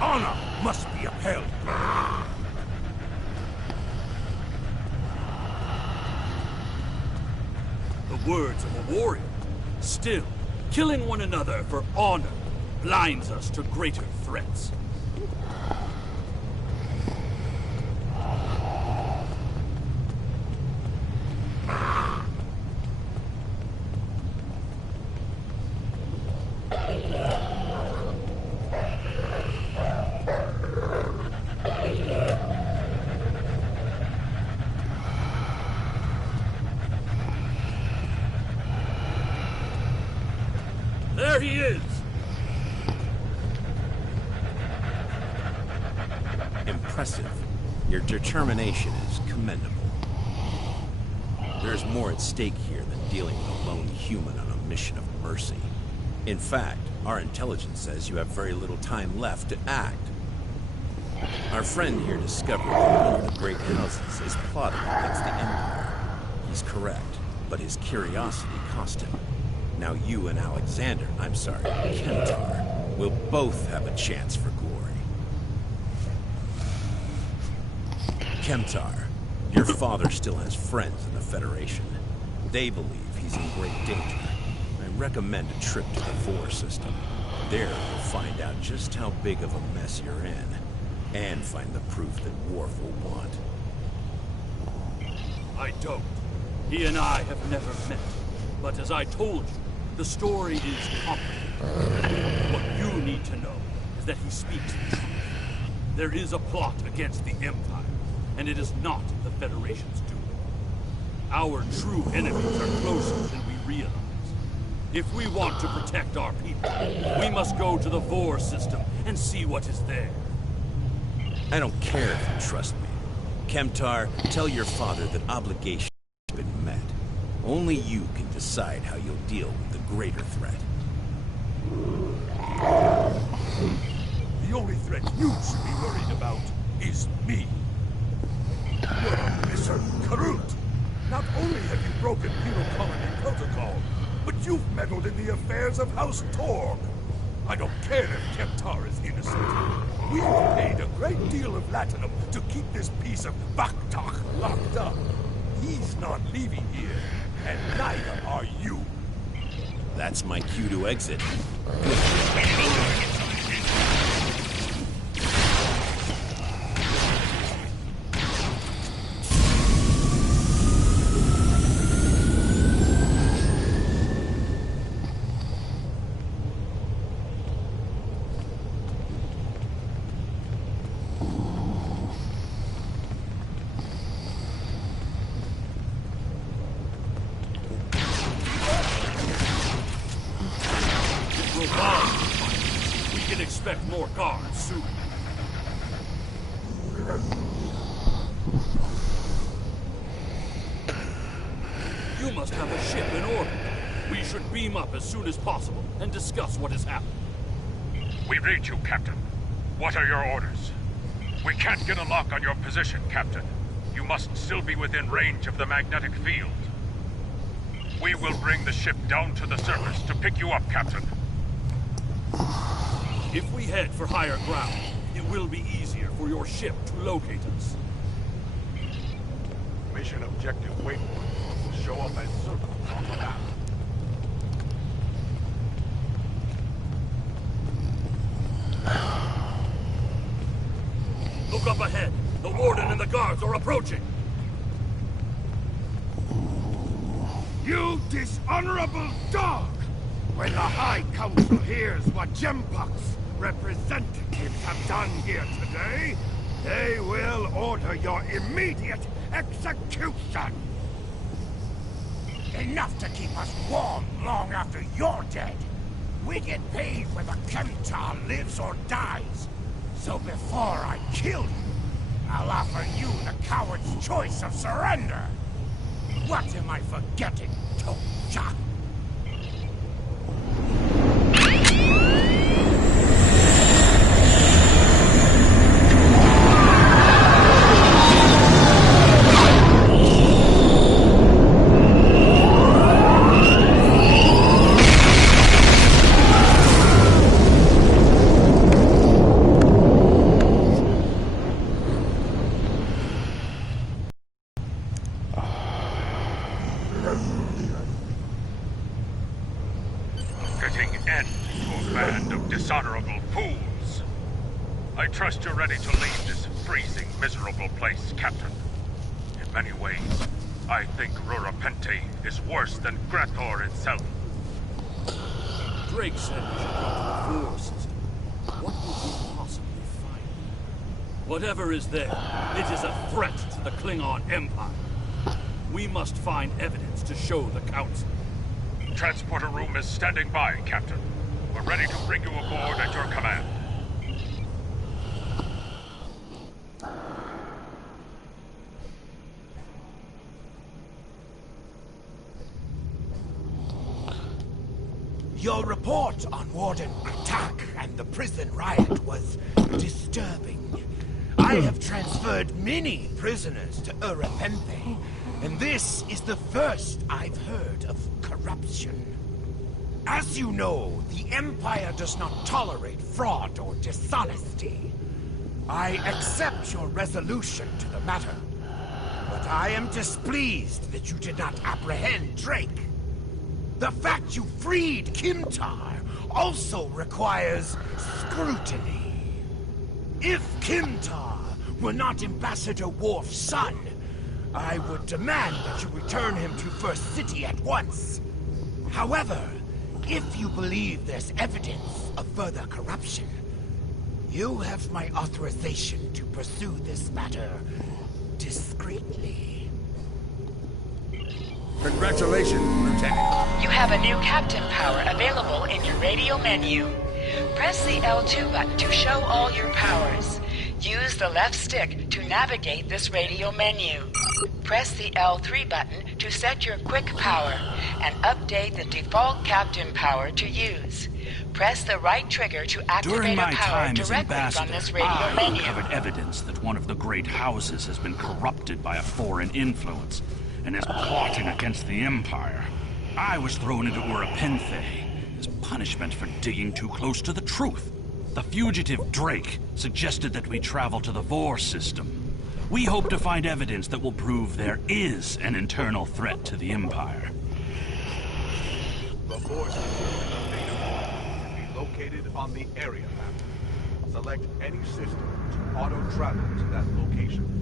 Honor must be upheld. The words of a warrior. Still, killing one another for honor blinds us to greater threats. There he is! Impressive. Your determination is commendable. There's more at stake here than dealing with a lone human on a mission of mercy. In fact, our intelligence says you have very little time left to act. Our friend here discovered that one of the great houses is plotting against the Empire. He's correct, but his curiosity cost him. Now you and Kemtar, will both have a chance for glory. Kemtar, your father still has friends in the Federation. They believe he's in great danger. I recommend a trip to the Vor system. There you'll find out just how big of a mess you're in, and find the proof that Worf will want. I don't. He and I have never met. But as I told you, the story is complicated. What you need to know is that he speaks the truth. There is a plot against the Empire, and it is not the Federation's doing. Our true enemies are closer than we realize. If we want to protect our people, we must go to the Vor system and see what is there. I don't care if you trust me. Kemtar, tell your father that obligation has been met. Only you can decide how you'll deal with the greater threat. The only threat you should be worried about is me. You're a Mr. Karut. Not only have you broken penal colony protocol, but you've meddled in the affairs of House Torg. I don't care if Kemtar is innocent. We were paid a great deal of latinum to keep this piece of Baktak locked up. He's not leaving here, and neither are you. That's my cue to exit. We can expect more guards soon. You must have a ship in order. We should beam up as soon as possible and discuss what has happened. We read you, Captain. What are your orders? We can't get a lock on your position, Captain. You must still be within range of the magnetic field. We will bring the ship down to the surface to pick you up, Captain. If we head for higher ground, it will be easier for your ship to locate us. Mission objective waypoint will show up as circles on the map. Look up ahead. The Warden and the guards are approaching. You dishonorable dog! When the High Council hears what Jempok's representatives have done here today, they will order your immediate execution! Enough to keep us warm long after you're dead. We get paid whether Kemtar lives or dies. So before I kill you, I'll offer you the coward's choice of surrender. What am I forgetting, Toja? Dishonorable fools! I trust you're ready to leave this freezing, miserable place, Captain. In many ways, I think Rurapente is worse than Grator itself. Drake said we should go to the Vor system. What would we possibly find? Whatever is there, it is a threat to the Klingon Empire. We must find evidence to show the Council. Transporter room is standing by, Captain. We're ready to bring you aboard at your command. Your report on Warden attack and the prison riot was disturbing. I have transferred many prisoners to Urapempe, and this is the first I've heard of corruption. As you know, the Empire does not tolerate fraud or dishonesty. I accept your resolution to the matter, but I am displeased that you did not apprehend Drake. The fact you freed Kimtar also requires scrutiny. If Kimtar were not Ambassador Worf's son, I would demand that you return him to First City at once. However, if you believe there's evidence of further corruption, you have my authorization to pursue this matter discreetly. Congratulations, Lieutenant. You have a new captain power available in your radio menu. Press the L2 button to show all your powers. Use the left stick to navigate this radio menu. Press the L3 button to set your quick power and update the default captain power to use. Press the right trigger to activate During my a power time as directly ambassador, from this radio I menu. uncovered evidence that one of the great houses has been corrupted by a foreign influence and is plotting against the Empire. I was thrown into Urapenthe as punishment for digging too close to the truth. The fugitive Drake suggested that we travel to the Vor system. We hope to find evidence that will prove there is an internal threat to the Empire. The Vor system in the Beta can be located on the area map. Select any system to auto-travel to that location.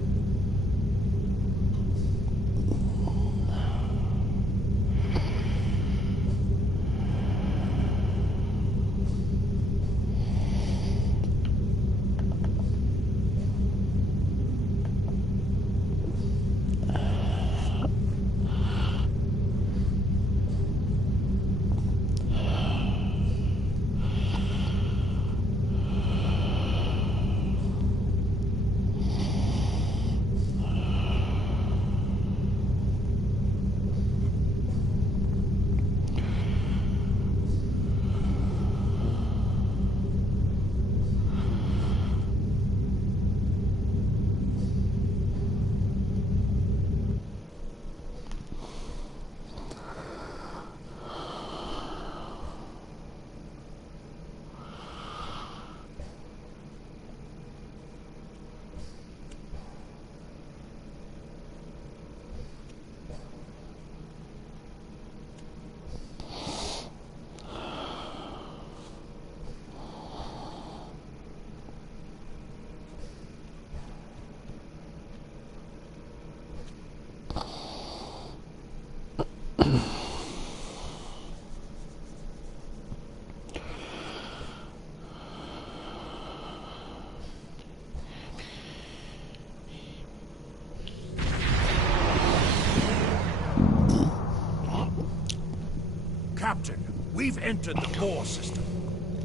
Captain, we've entered the Vor system.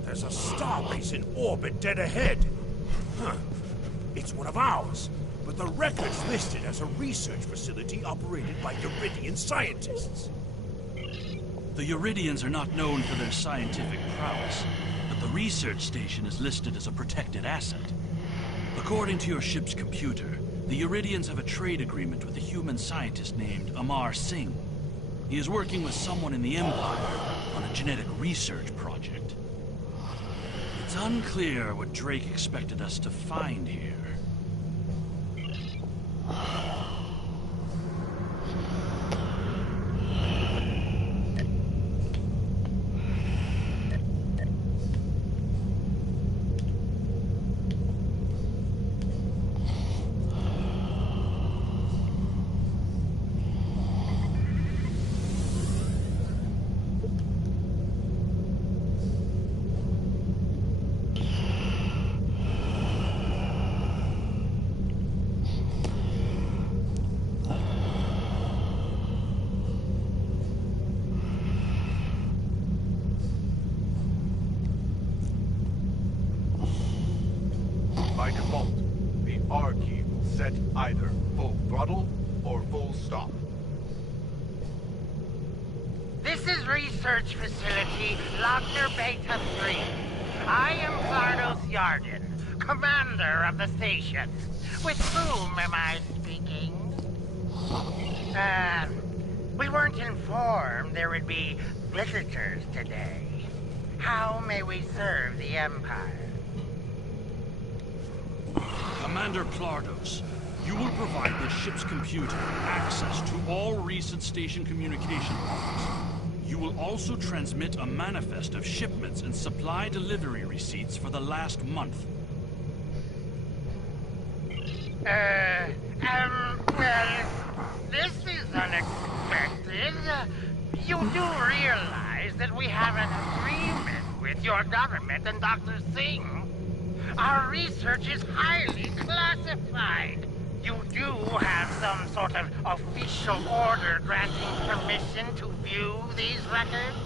There's a starbase in orbit dead ahead. Huh. It's one of ours, but the record's listed as a research facility operated by Uridian scientists. The Uridians are not known for their scientific prowess, but the research station is listed as a protected asset. According to your ship's computer, the Uridians have a trade agreement with a human scientist named Amar Singh. He is working with someone in the Empire on a genetic research project. It's unclear what Drake expected us to find here. By default, the R key will set either full throttle or full stop. This is Research Facility Logner Beta 3. I am Vardos Yarden, commander of the station. With whom am I speaking? We weren't informed there would be visitors today. How may we serve the Empire? Commander Plardos, you will provide the ship's computer access to all recent station communication logs. You will also transmit a manifest of shipments and supply delivery receipts for the last month. Well, this is unexpected. You do realize that we have an agreement with your government and Dr. Singh? Our research is highly classified. You do have some sort of official order granting permission to view these records?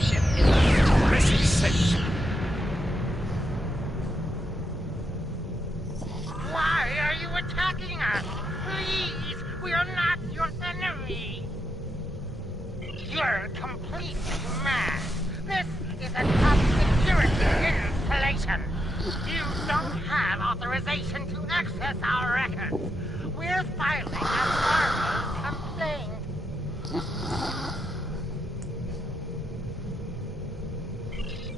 Ship is under Message sent. Why are you attacking us? Please, we are not your enemy. You're completely mad. This is a top security installation. You don't have authorization to access our records. We're filing a formal complaint.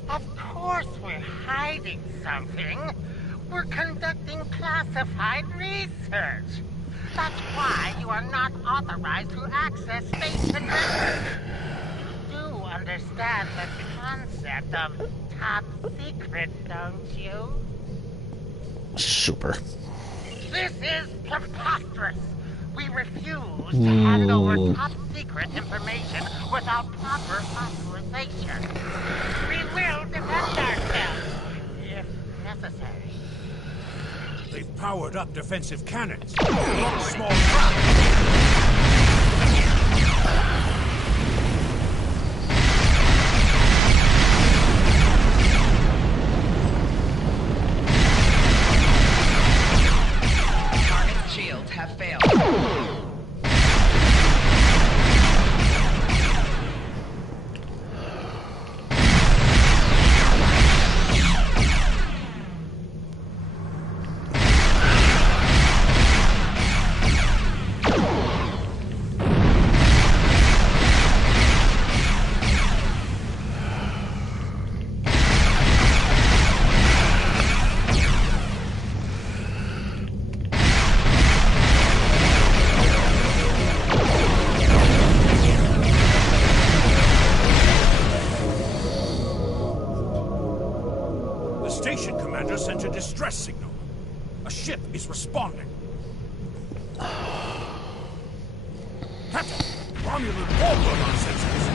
Of course we're hiding something. We're conducting classified research. That's why you are not authorized to access station records. You do understand the concept of top secret, don't you? Super. This is preposterous. We refuse to hand over top secret information without proper authorization. We will defend ourselves, if necessary. They've powered up defensive cannons. Small trap. shields have failed. Station commander sent a distress signal. A ship is responding. Captain, Romulan warbird on sensors.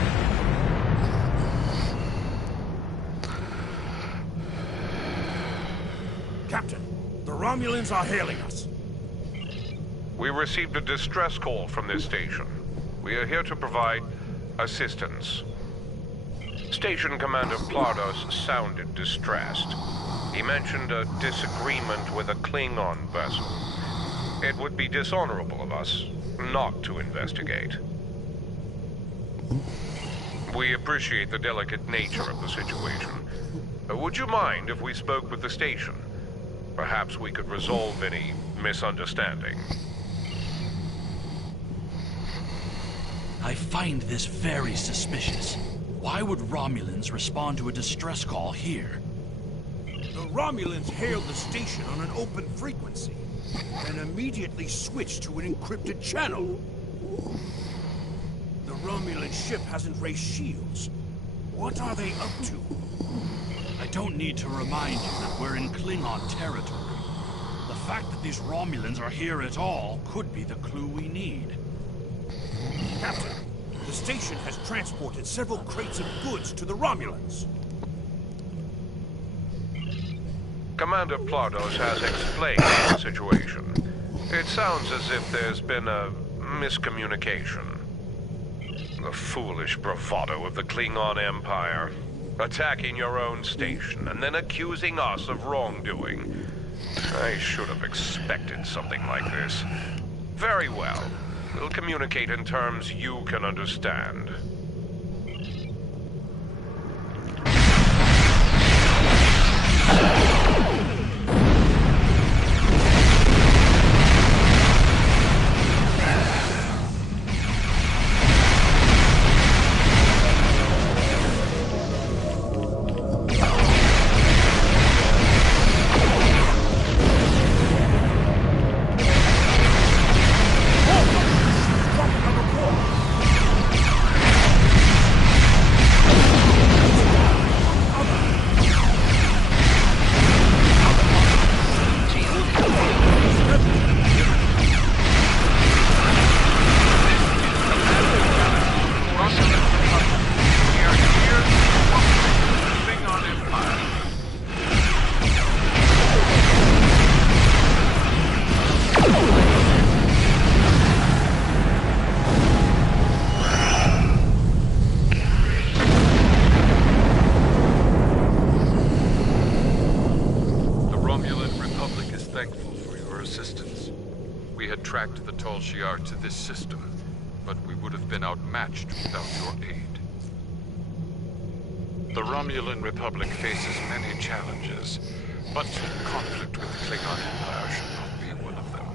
Captain, the Romulans are hailing us. We received a distress call from this station. We are here to provide assistance. Station Commander Plardos sounded distressed. He mentioned a disagreement with a Klingon vessel. It would be dishonorable of us not to investigate. We appreciate the delicate nature of the situation. Would you mind if we spoke with the station? Perhaps we could resolve any misunderstanding. I find this very suspicious. Why would Romulans respond to a distress call here? The Romulans hailed the station on an open frequency, and immediately switched to an encrypted channel. The Romulan ship hasn't raised shields. What are they up to? I don't need to remind you that we're in Klingon territory. The fact that these Romulans are here at all could be the clue we need. Captain, the station has transported several crates of goods to the Romulans. Commander Plardos has explained the situation. It sounds as if there's been a miscommunication. The foolish bravado of the Klingon Empire. Attacking your own station and then accusing us of wrongdoing. I should have expected something like this. Very well. We'll communicate in terms you can understand. Tal Shiar to this system, but we would have been outmatched without your aid. The Romulan Republic faces many challenges, but conflict with the Klingon Empire should not be one of them.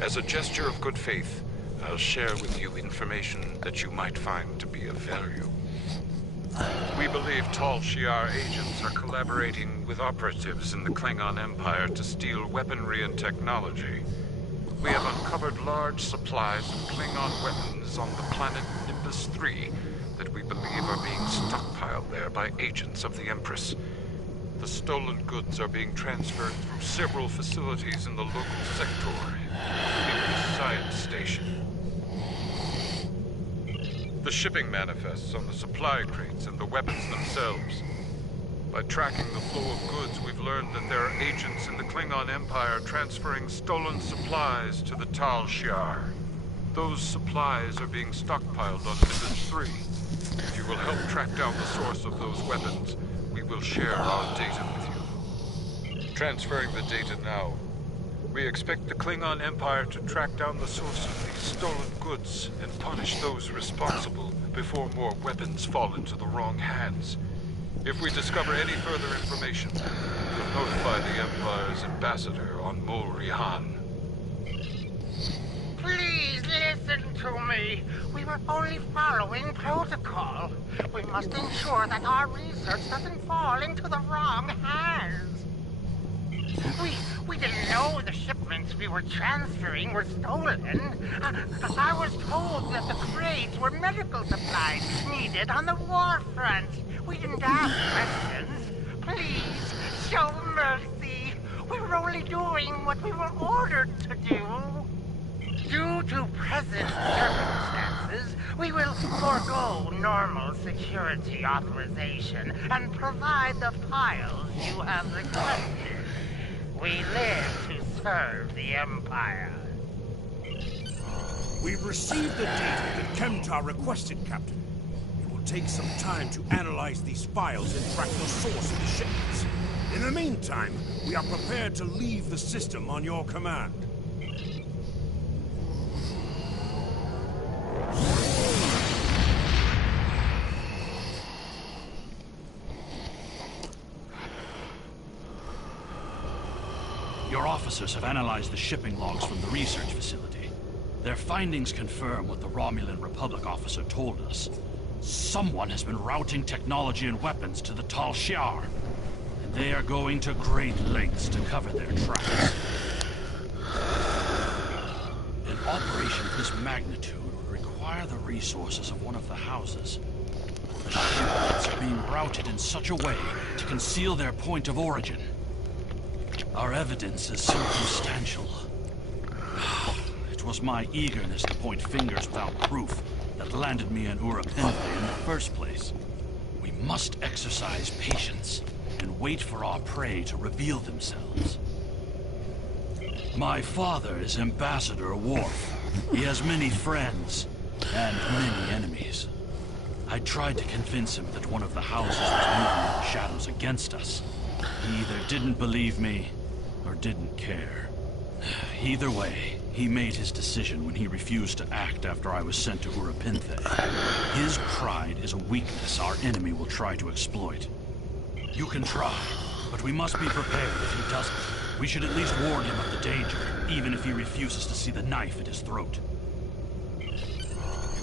As a gesture of good faith, I'll share with you information that you might find to be of value. We believe Tal Shiar agents are collaborating with operatives in the Klingon Empire to steal weaponry and technology. We have uncovered large supplies of Klingon weapons on the planet Nimbus 3 that we believe are being stockpiled there by agents of the Empress. The stolen goods are being transferred through several facilities in the local sector, including the science station. The shipping manifests on the supply crates and the weapons themselves. By tracking the flow of goods, we've learned that there are agents in the Klingon Empire transferring stolen supplies to the Tal Shiar. Those supplies are being stockpiled on Nimbus 3. If you will help track down the source of those weapons, we will share our data with you. Transferring the data now. We expect the Klingon Empire to track down the source of these stolen goods and punish those responsible before more weapons fall into the wrong hands. If we discover any further information, we'll notify the Empire's ambassador on Mol Rihan. Please listen to me. We were only following protocol. We must ensure that our research doesn't fall into the wrong hands. We didn't know the shipments we were transferring were stolen. I was told that the crates were medical supplies needed on the war front. We didn't ask questions. Please, show mercy. We were only doing what we were ordered to do. Due to present circumstances, we will forego normal security authorization and provide the files you have requested. We live to serve the Empire. We've received the data that Kemtar requested, Captain. It will take some time to analyze these files and track the source of the shipments. In the meantime, we are prepared to leave the system on your command. Your officers have analyzed the shipping logs from the research facility. Their findings confirm what the Romulan Republic officer told us. Someone has been routing technology and weapons to the Tal Shiar, and they are going to great lengths to cover their tracks. An operation of this magnitude would require the resources of one of the houses. The shipments are being routed in such a way to conceal their point of origin. Our evidence is circumstantial. It was my eagerness to point fingers without proof that landed me in Urapenthe in the first place. We must exercise patience and wait for our prey to reveal themselves. My father is Ambassador Worf. He has many friends and many enemies. I tried to convince him that one of the houses was moving in the shadows against us. He either didn't believe me or didn't care. Either way, he made his decision when he refused to act after I was sent to Urapenthe. His pride is a weakness our enemy will try to exploit. You can try, but we must be prepared if he doesn't. We should at least warn him of the danger, even if he refuses to see the knife at his throat. You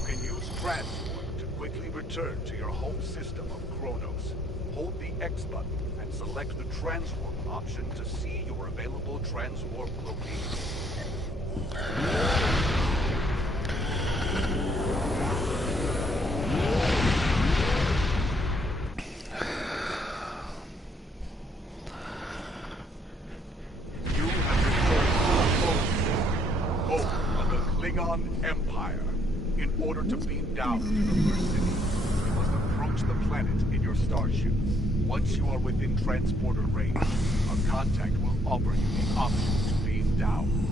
can use transport to quickly return to your home system of Kronos. Hold the X button and select the transwarp option to see your available transwarp location. You have returned to home of the Klingon Empire. In order to beam down to the first city, you must approach the planet in your starship. Once you are within transporter range, our contact will offer you the option to beam down.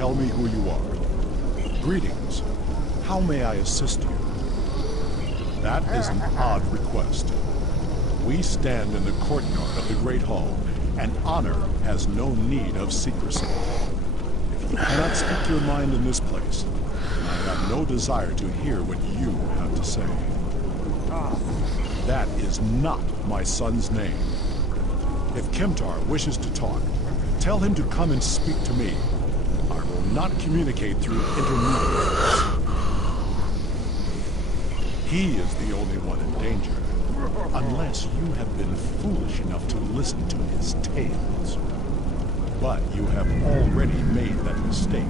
tell me who you are. Greetings. How may I assist you? That is an odd request. We stand in the courtyard of the Great Hall, and honor has no need of secrecy. If you cannot speak your mind in this place, then I have no desire to hear what you have to say. That is not my son's name. If Kemtar wishes to talk, tell him to come and speak to me. I will not communicate through intermediaries. He is the only one in danger, unless you have been foolish enough to listen to his tales. But you have already made that mistake.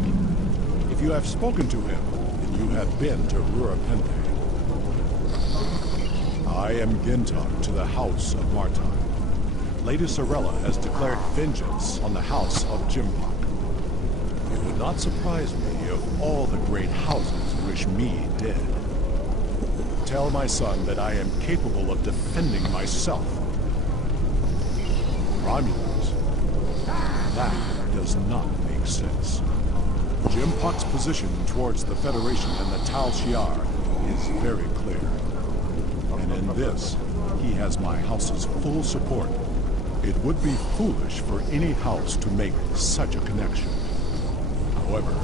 If you have spoken to him, then you have been to Rurapente. I am Gintok to the House of Martok. Lady Sorella has declared vengeance on the House of Jimpok. It would not surprise me if all the great houses wish me dead. Tell my son that I am capable of defending myself. Romulans? That does not make sense. Jimpok's position towards the Federation and the Tal Shiar is very clear. And in this, he has my house's full support. It would be foolish for any house to make such a connection. However,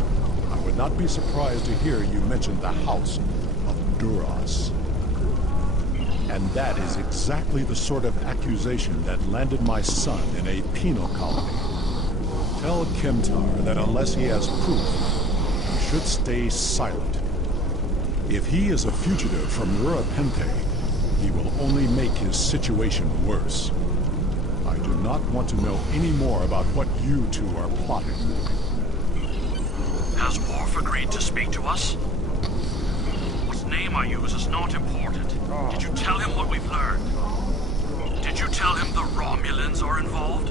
I would not be surprised to hear you mention the House of Duras. And that is exactly the sort of accusation that landed my son in a penal colony. Tell Kemtar that unless he has proof, he should stay silent. If he is a fugitive from Rurapente, he will only make his situation worse. I do not want to know any more about what you two are plotting. Has Worf agreed to speak to us? What name I use is not important. Did you tell him what we've learned? Did you tell him the Romulans are involved?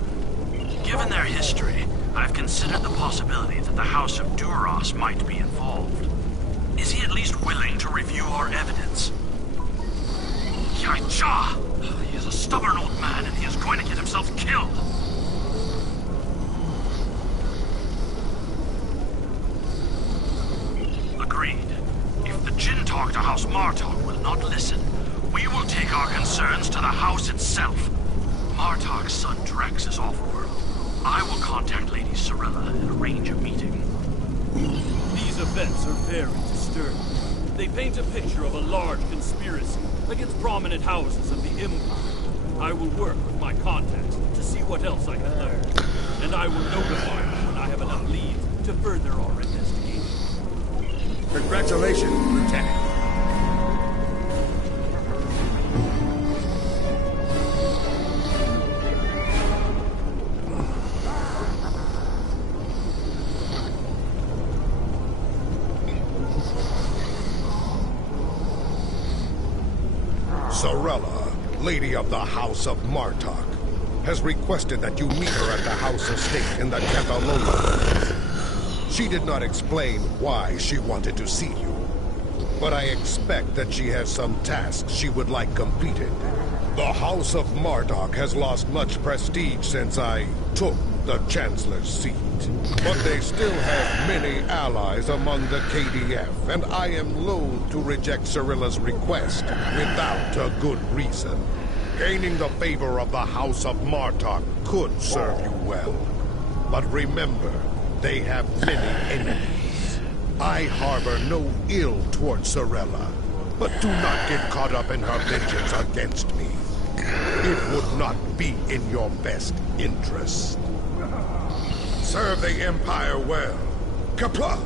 Given their history, I've considered the possibility that the House of Duras might be involved. Is he at least willing to review our evidence? Yaicha! He is a stubborn old man and he is going to get himself killed. Agreed. If the Jinn talk to House Martok will not listen, we will take our concerns to the house itself. Martok's son Drex is off-world. I will contact Lady Sorella and arrange a meeting. These events are very disturbing. They paint a picture of a large conspiracy against prominent houses of the Empire. I will work with my contacts to see what else I can learn. And I will notify you when I have enough leads to further our investigation. Congratulations, Lieutenant. Sorella, Lady of the House of Martok, has requested that you meet her at the House Estate in the Catalonia. She did not explain why she wanted to see you, but I expect that she has some tasks she would like completed. The House of Martok has lost much prestige since I took the Chancellor's seat, but they still have many allies among the KDF, and I am loath to reject Sorella's request without a good reason. Gaining the favor of the House of Martok could serve you well, but remember, they have many enemies. I harbor no ill towards Sorella, but do not get caught up in her vengeance against me. It would not be in your best interest. Serve the Empire well. Kapla!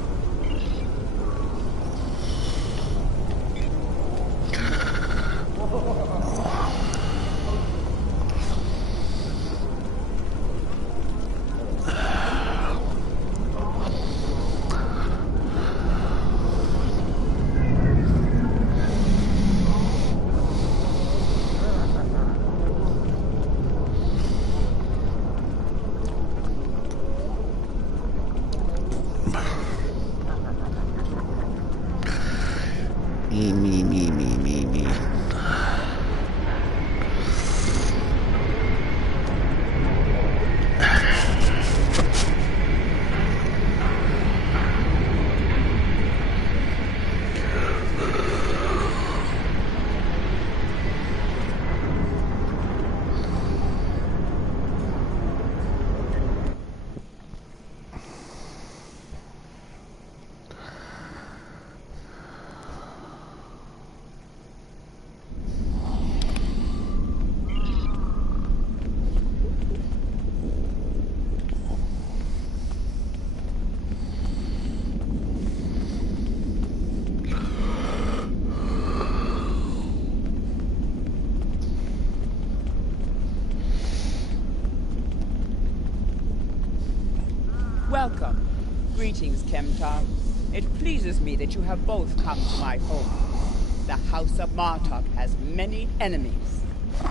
Me. Welcome. Greetings, Kemtar. It pleases me that you have both come to my home. The House of Martok has many enemies.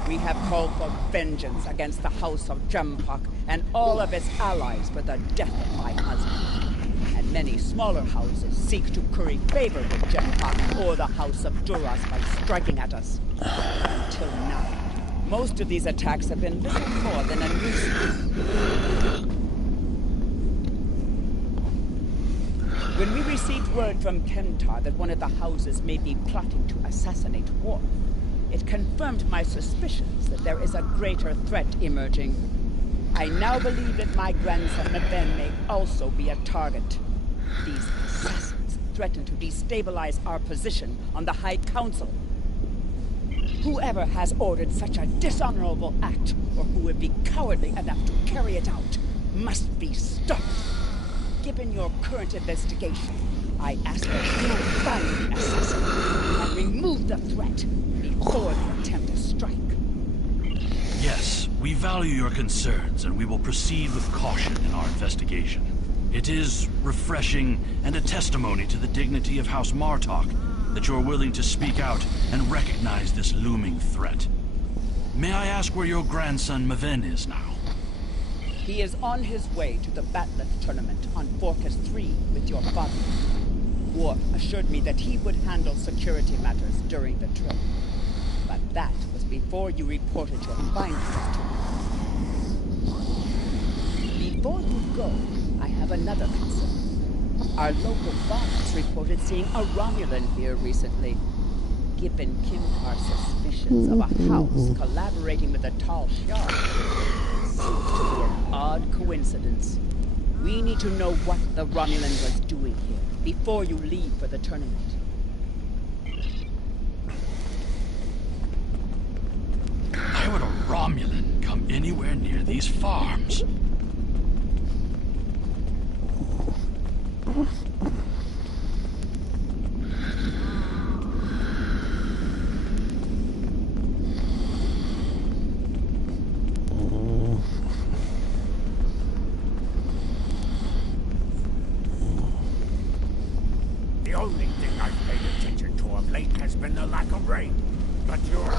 We have called for vengeance against the House of Jempok and all of its allies for the death of my husband. And many smaller houses seek to curry favor with Jempok or the House of Duras by striking at us. Until now, most of these attacks have been little more than a nuisance. When we received word from Kemtar that one of the houses may be plotting to assassinate Worf, it confirmed my suspicions that there is a greater threat emerging. I now believe that my grandson Maven may also be a target. These assassins threaten to destabilize our position on the High Council. Whoever has ordered such a dishonorable act, or who would be cowardly enough to carry it out, must be stopped. Given your current investigation, I ask that you find the assassin and remove the threat before they attempt a strike. Yes, we value your concerns, and we will proceed with caution in our investigation. It is refreshing and a testimony to the dignity of House Martok that you are willing to speak out and recognize this looming threat. May I ask where your grandson Maven is now? He is on his way to the Batleth tournament on Forcas 3 with your father. Worf assured me that he would handle security matters during the trip. But that was before you reported your findings to me. Before you go, I have another concern. Our local farmers reported seeing a Romulan here recently. Given Kimkar's suspicions of a house collaborating with the Tal Shiar, seems to be an odd coincidence. We need to know what the Romulan was doing here before you leave for the tournament. Why would a Romulan come anywhere near these farms? The only thing I've paid attention to of late has been the lack of rain. But you're a warrior,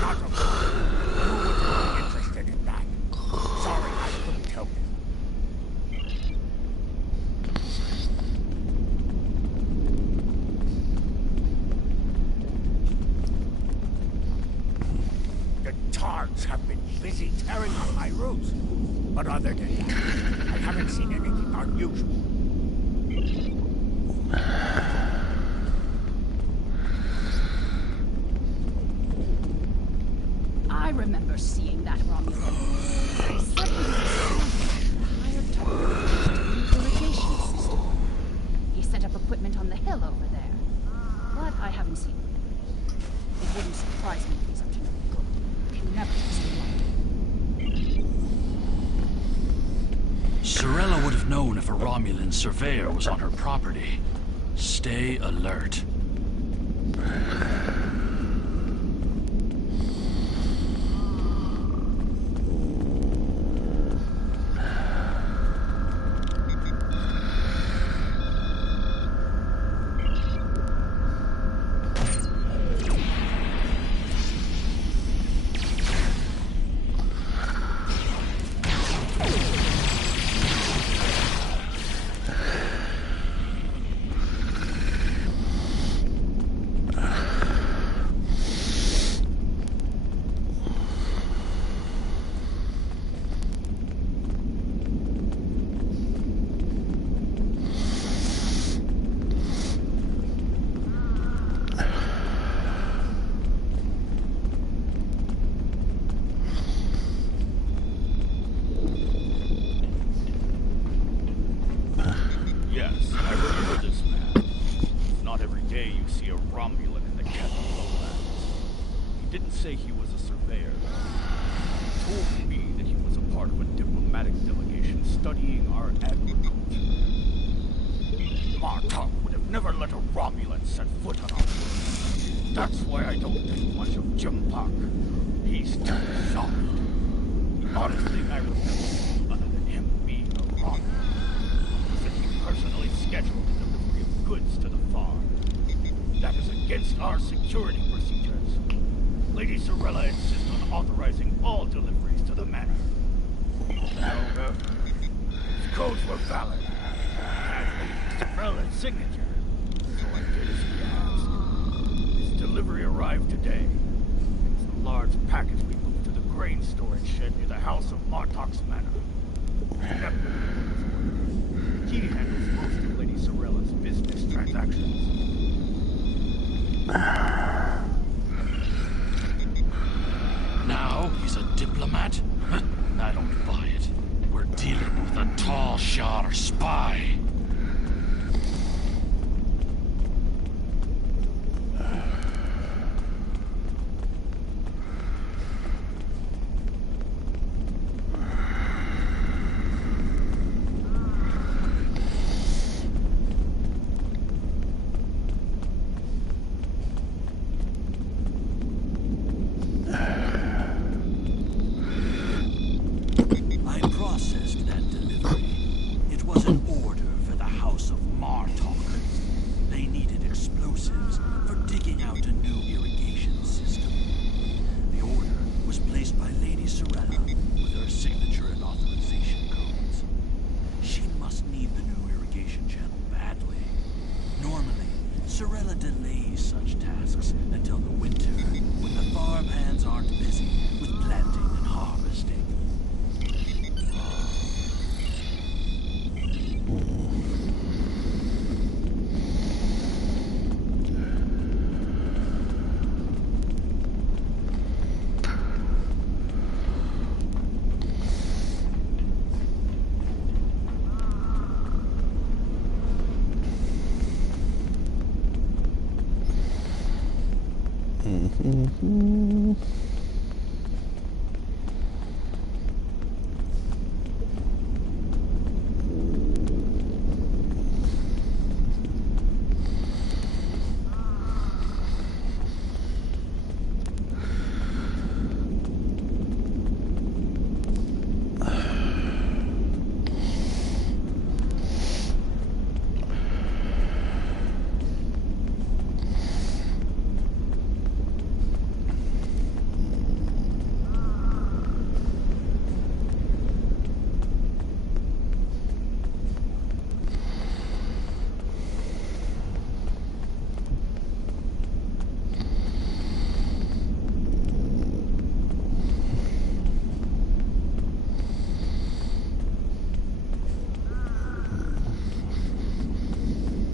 not a farmer. Who would be interested in that? Sorry, I couldn't help it. The Targs have been busy tearing up my roofs. But other than that, I haven't seen anything unusual. I remember seeing that Romulan. He said he was a hired target to the irrigation system. He set up equipment on the hill over there. But I haven't seen him. It wouldn't surprise me if he's up to no good. You never trust him. Sorella would have known if a Romulan surveyor was on her property. Stay alert. say he was a surveyor. He told me that he was a part of a diplomatic delegation studying our agriculture. Martok would have never let a Romulan set foot on our world. That's why I don't think much of Jempok. He's too soft. The oddest thing I remember, other than him being a Romulan, our security procedures. Lady Sorella insists on authorizing all deliveries to the manor. However, his codes were valid. Had Lady Sorella's signature, so I did as he asked. His delivery arrived today. It's the large package we moved to the grain storage shed near the house of Martok's manor. He handles most of Lady Sorella's business transactions. Now he's a diplomat? I don't buy it. We're dealing with a tall shot spy.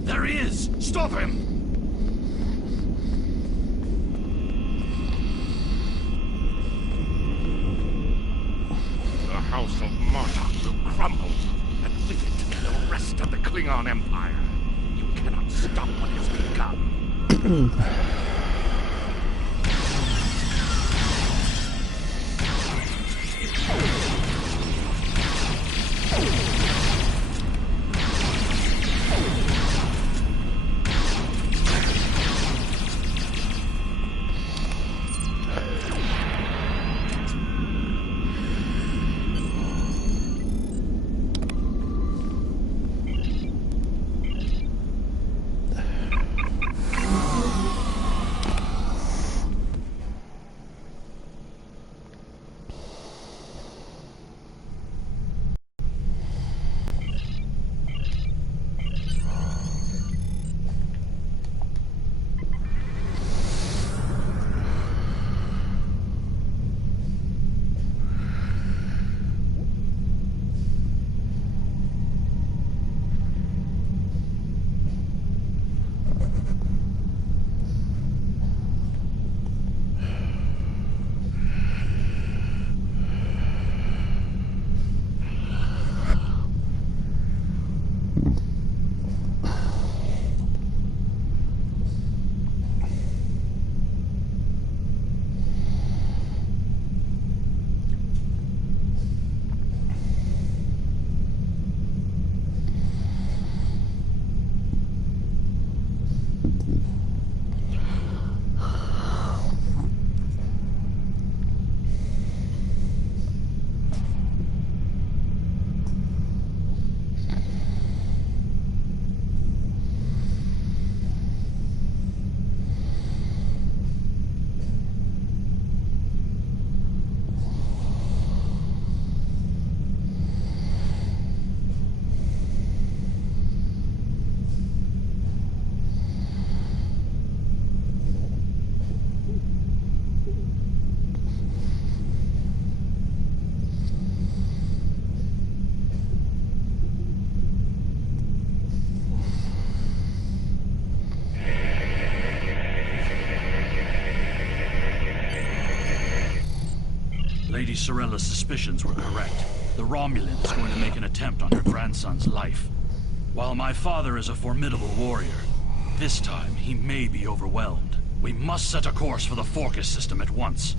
There he is! Stop him! The House of Martok will crumble, and with it, the rest of the Klingon Empire. You cannot stop what has begun. Lady Sorella's suspicions were correct. The Romulan is going to make an attempt on her grandson's life. While my father is a formidable warrior, this time he may be overwhelmed. We must set a course for the Forcus system at once.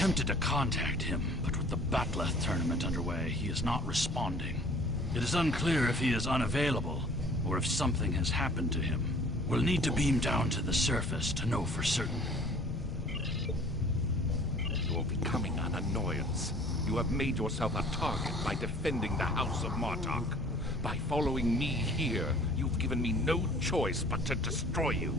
attempted to contact him, but with the Batleth tournament underway, he is not responding. It is unclear if he is unavailable, or if something has happened to him. We'll need to beam down to the surface to know for certain. You're becoming an annoyance. You have made yourself a target by defending the House of Martok. By following me here, you've given me no choice but to destroy you.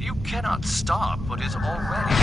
You cannot stop what is already...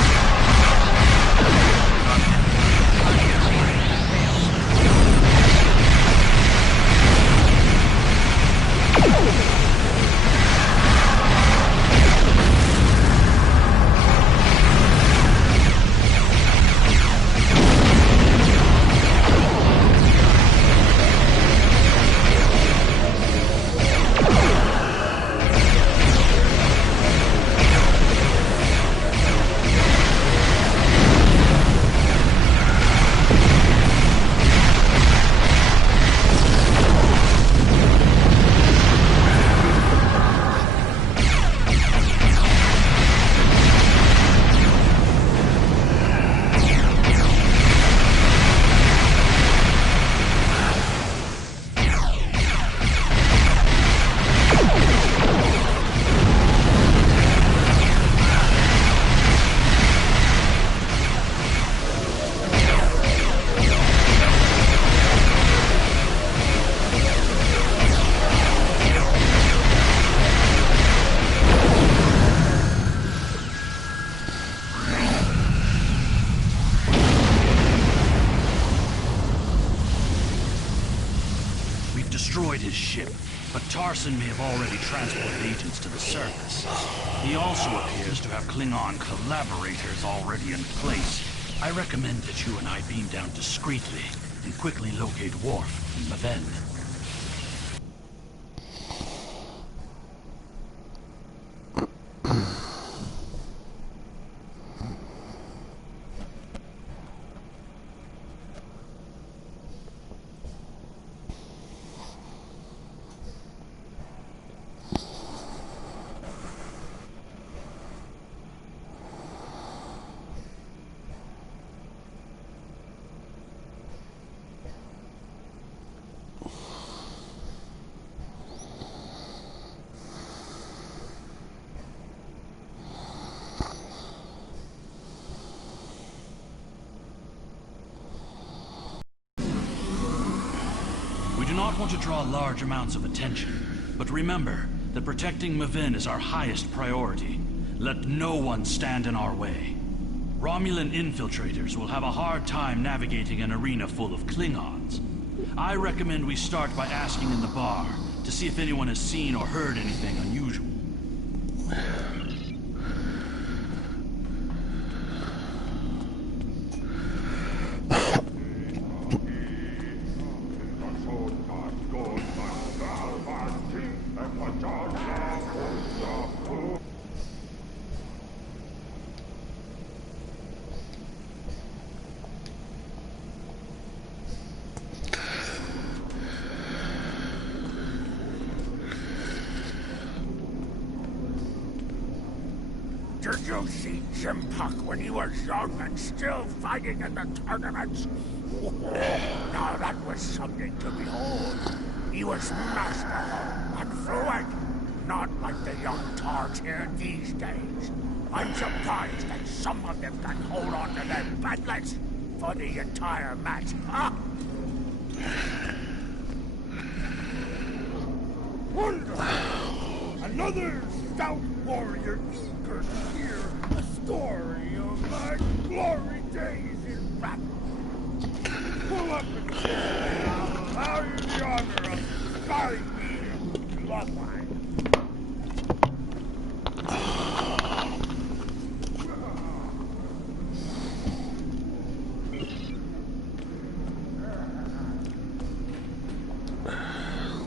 but Tarson may have already transported agents to the surface. He also appears to have Klingon collaborators already in place. I recommend that you and I beam down discreetly and quickly locate Worf and Maven. We do not want to draw large amounts of attention, but remember that protecting Maven is our highest priority. Let no one stand in our way. Romulan infiltrators will have a hard time navigating an arena full of Klingons. I recommend we start by asking in the bar to see if anyone has seen or heard anything unusual. Did you see Jim Puck when he was young and still fighting in the tournaments? Now that was something to behold. He was masterful and fluent, not like the young tards here these days. I'm surprised that some of them can hold on to their batlets for the entire match. Wonderful! Another stout warrior eager to hear a story of my glory days in battle. Pull up and say, I'll allow you the honor of guiding me to bloodline.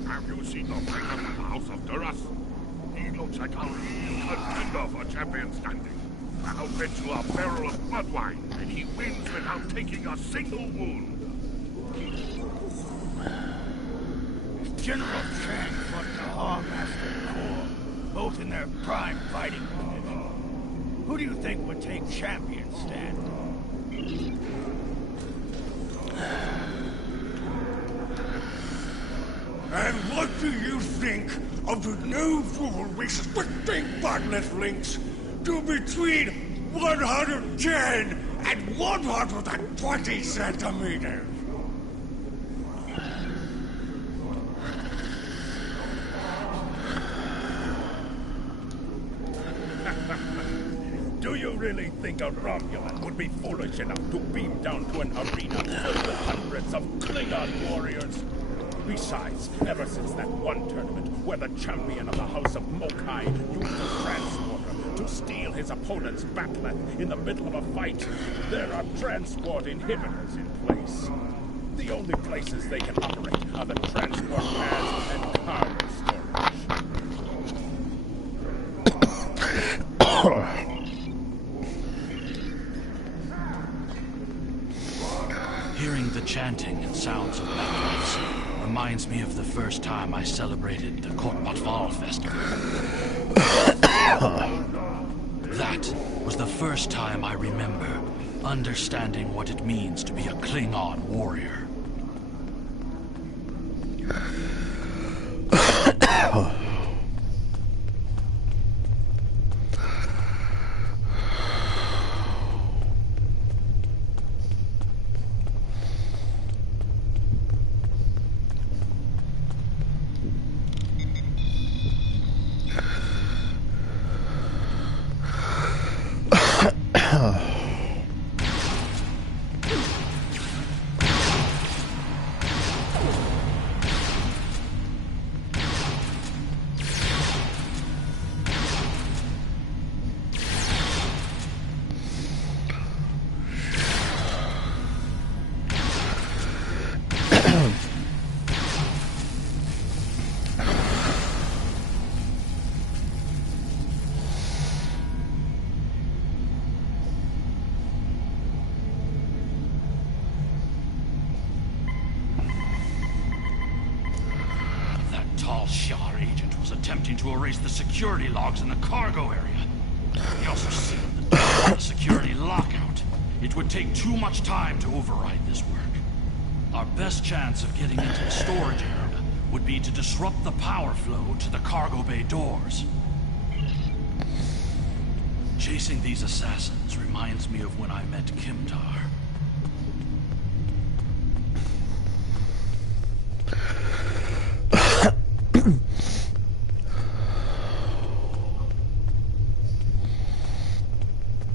Have you seen the fighter from the House of Troughs? He looks like a real contender for champion standing. I'll bet you a barrel of blood wine, and he wins without taking a single wound. General Chang fought the Hallmaster Corps, both in their prime fighting condition. Who do you think would take champion stand? And what do you think of the new rule restricting botnet links to between 110 and 120 centimeters? Do you really think a Romulan would be foolish enough to beam down to an arena filled with hundreds of Klingon warriors? Besides, ever since that one tournament where the champion of the House of Mokai used a transporter to steal his opponent's batlet in the middle of a fight, there are transport inhibitors in place. The only places they can operate are the transport pads and cargo storage. Hearing the chanting and sounds of battles reminds me of the first time I celebrated the Korpatval festival. That was the first time I remember understanding what it means to be a Klingon warrior. Tal Shiar agent was attempting to erase the security logs in the cargo area. He also sealed the door with a security lockout. It would take too much time to override this work. Our best chance of getting into the storage area would be to disrupt the power flow to the cargo bay doors. Chasing these assassins reminds me of when I met Kimtar.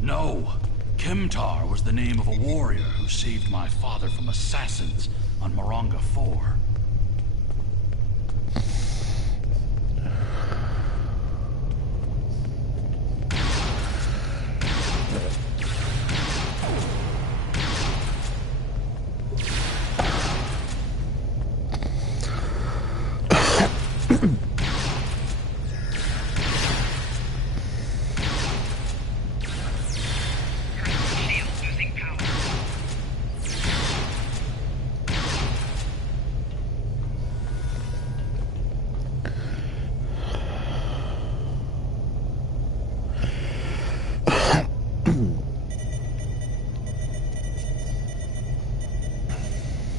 No, Kimtar was the name of a warrior who saved my father from assassins on Maranga 4.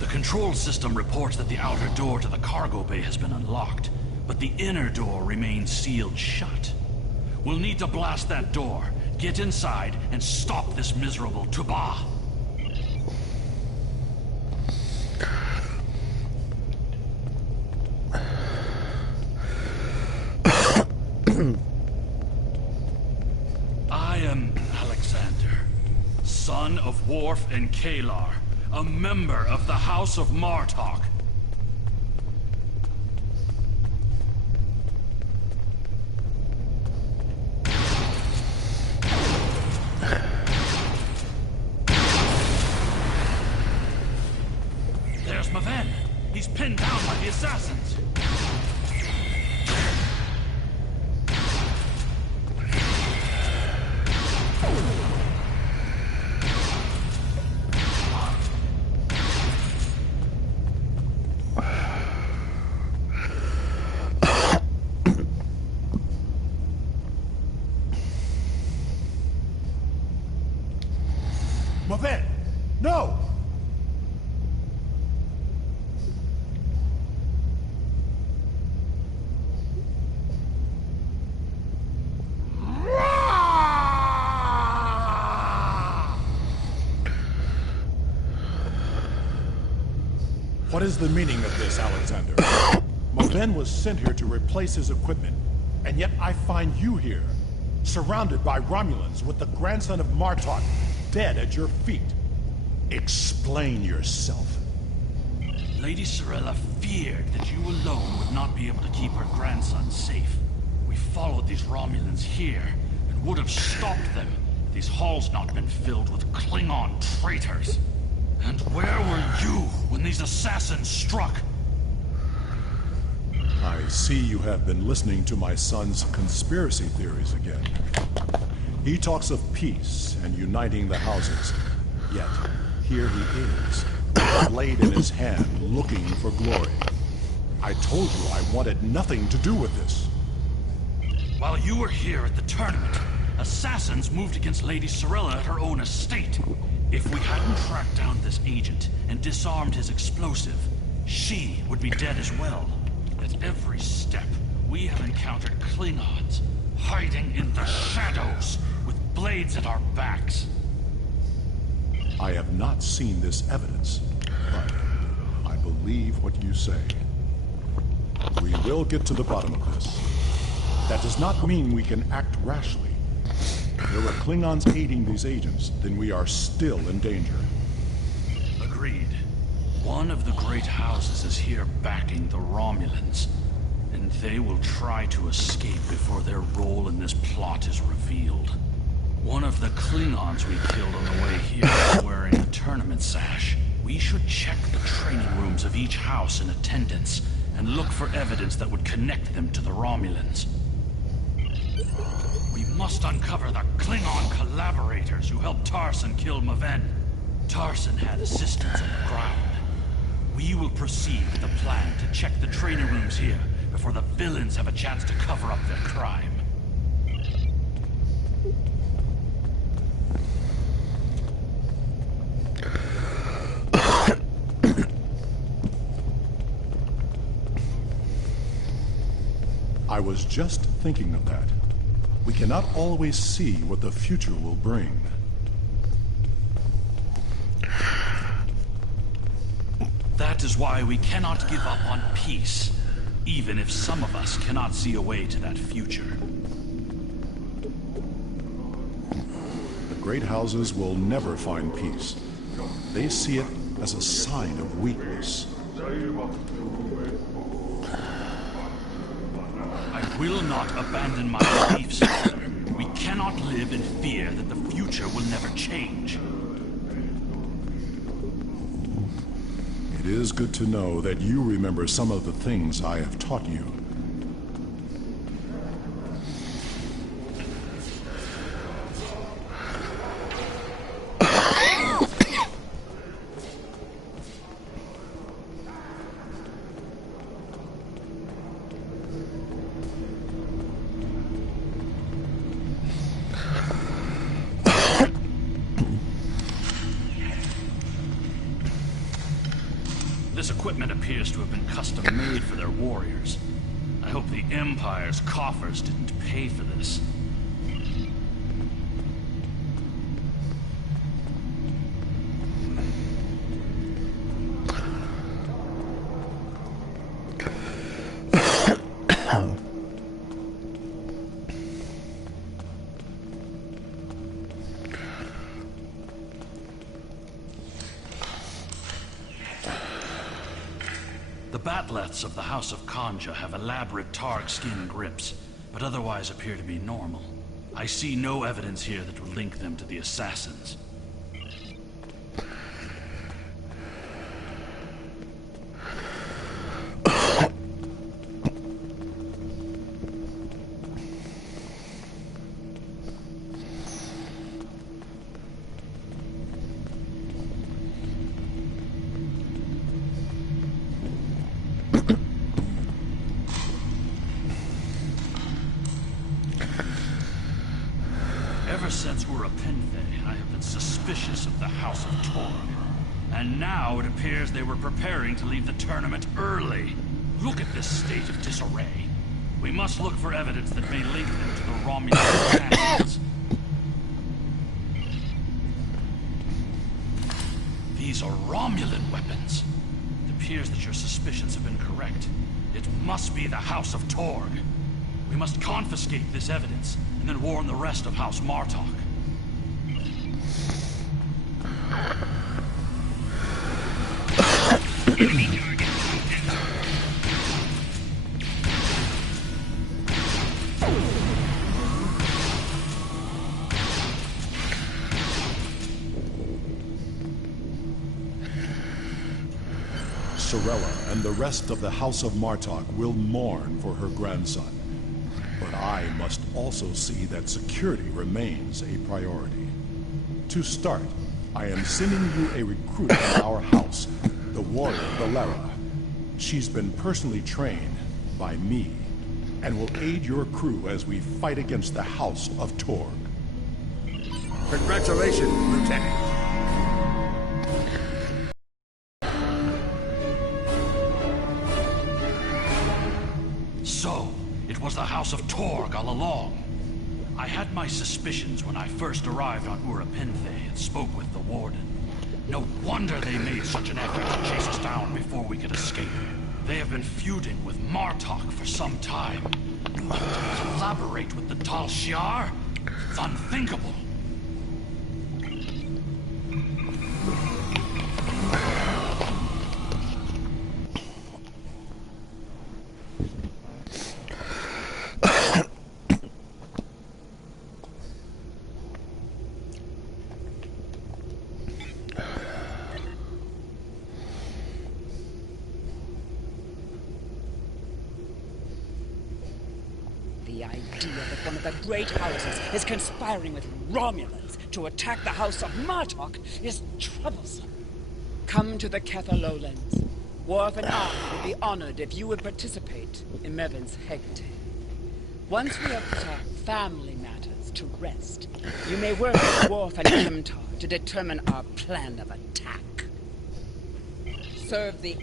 The control system reports that the outer door to the cargo bay has been unlocked, but the inner door remains sealed shut. We'll need to blast that door, get inside, and stop this miserable Troughs. I am Alexander, son of Worf and Kalar, a member of the House of Martok. There's Maven. He's pinned down by the assassins. Maven! No! What is the meaning of this, Alexander? Maven was sent here to replace his equipment, and yet I find you here, surrounded by Romulans with the grandson of Martok dead at your feet. Explain yourself. Lady Sorella feared that you alone would not be able to keep her grandson safe. We followed these Romulans here, and would have stopped them if these halls not been filled with Klingon traitors. And where were you when these assassins struck? I see you have been listening to my son's conspiracy theories again. He talks of peace and uniting the houses, yet here he is, with a blade in his hand, looking for glory. I told you I wanted nothing to do with this. While you were here at the tournament, assassins moved against Lady Sorella at her own estate. If we hadn't tracked down this agent and disarmed his explosive, she would be dead as well. At every step, we have encountered Klingons, hiding in the shadows, with blades at our backs. I have not seen this evidence, but I believe what you say. We will get to the bottom of this. That does not mean we can act rashly. If there were Klingons aiding these agents, then we are still in danger. Agreed. One of the great houses is here backing the Romulans, and they will try to escape before their role in this plot is revealed. One of the Klingons we killed on the way here was wearing a tournament sash. We should check the training rooms of each house in attendance and look for evidence that would connect them to the Romulans. We must uncover the Klingon collaborators who helped Tarson kill Maven. Tarson had assistants on the ground. We will proceed with a plan to check the training rooms here before the villains have a chance to cover up their crime. I was just thinking of that. We cannot always see what the future will bring. That is why we cannot give up on peace, even if some of us cannot see a way to that future. The great houses will never find peace. They see it as a sign of weakness. I will not abandon my beliefs. We cannot live in fear that the future will never change. It is good to know that you remember some of the things I have taught you. This equipment appears to have been custom-made for their warriors. I hope the Empire's coffers didn't pay for this. The batleths of the House of Kanja have elaborate targ skin grips, but otherwise appear to be normal. I see no evidence here that would link them to the assassins. Ever since Urapenthe, I have been suspicious of the House of Torg. And now it appears they were preparing to leave the tournament early. Look at this state of disarray. We must look for evidence that may link them to the Romulan assassins. These are Romulan weapons. It appears that your suspicions have been correct. It must be the House of Torg. We must confiscate this evidence, and then warn the rest of House Martok. Enemy target. Sorella and the rest of the House of Martok will mourn for her grandson. But I must also see that security remains a priority. To start, I am sending you a recruit from our house, the warrior Valera. She's been personally trained by me, and will aid your crew as we fight against the House of Torg. Congratulations, Lieutenant. So, it was the House of Torg all along. I had my suspicions when I first arrived on Urapenthe and spoke with the Warden. No wonder they made such an effort to chase us down before we could escape. They have been feuding with Martok for some time. But to collaborate with the Tal Shiar? It's unthinkable. The idea that one of the great houses is conspiring with Romulans to attack the House of Martok is troublesome. Come to the Kether Lowlands. Worf and I would be honored if you would participate Agent Imevans Hegte. Once we have put our family matters to rest, you may work with Worf and Chemtar to determine our plan of attack. Serve the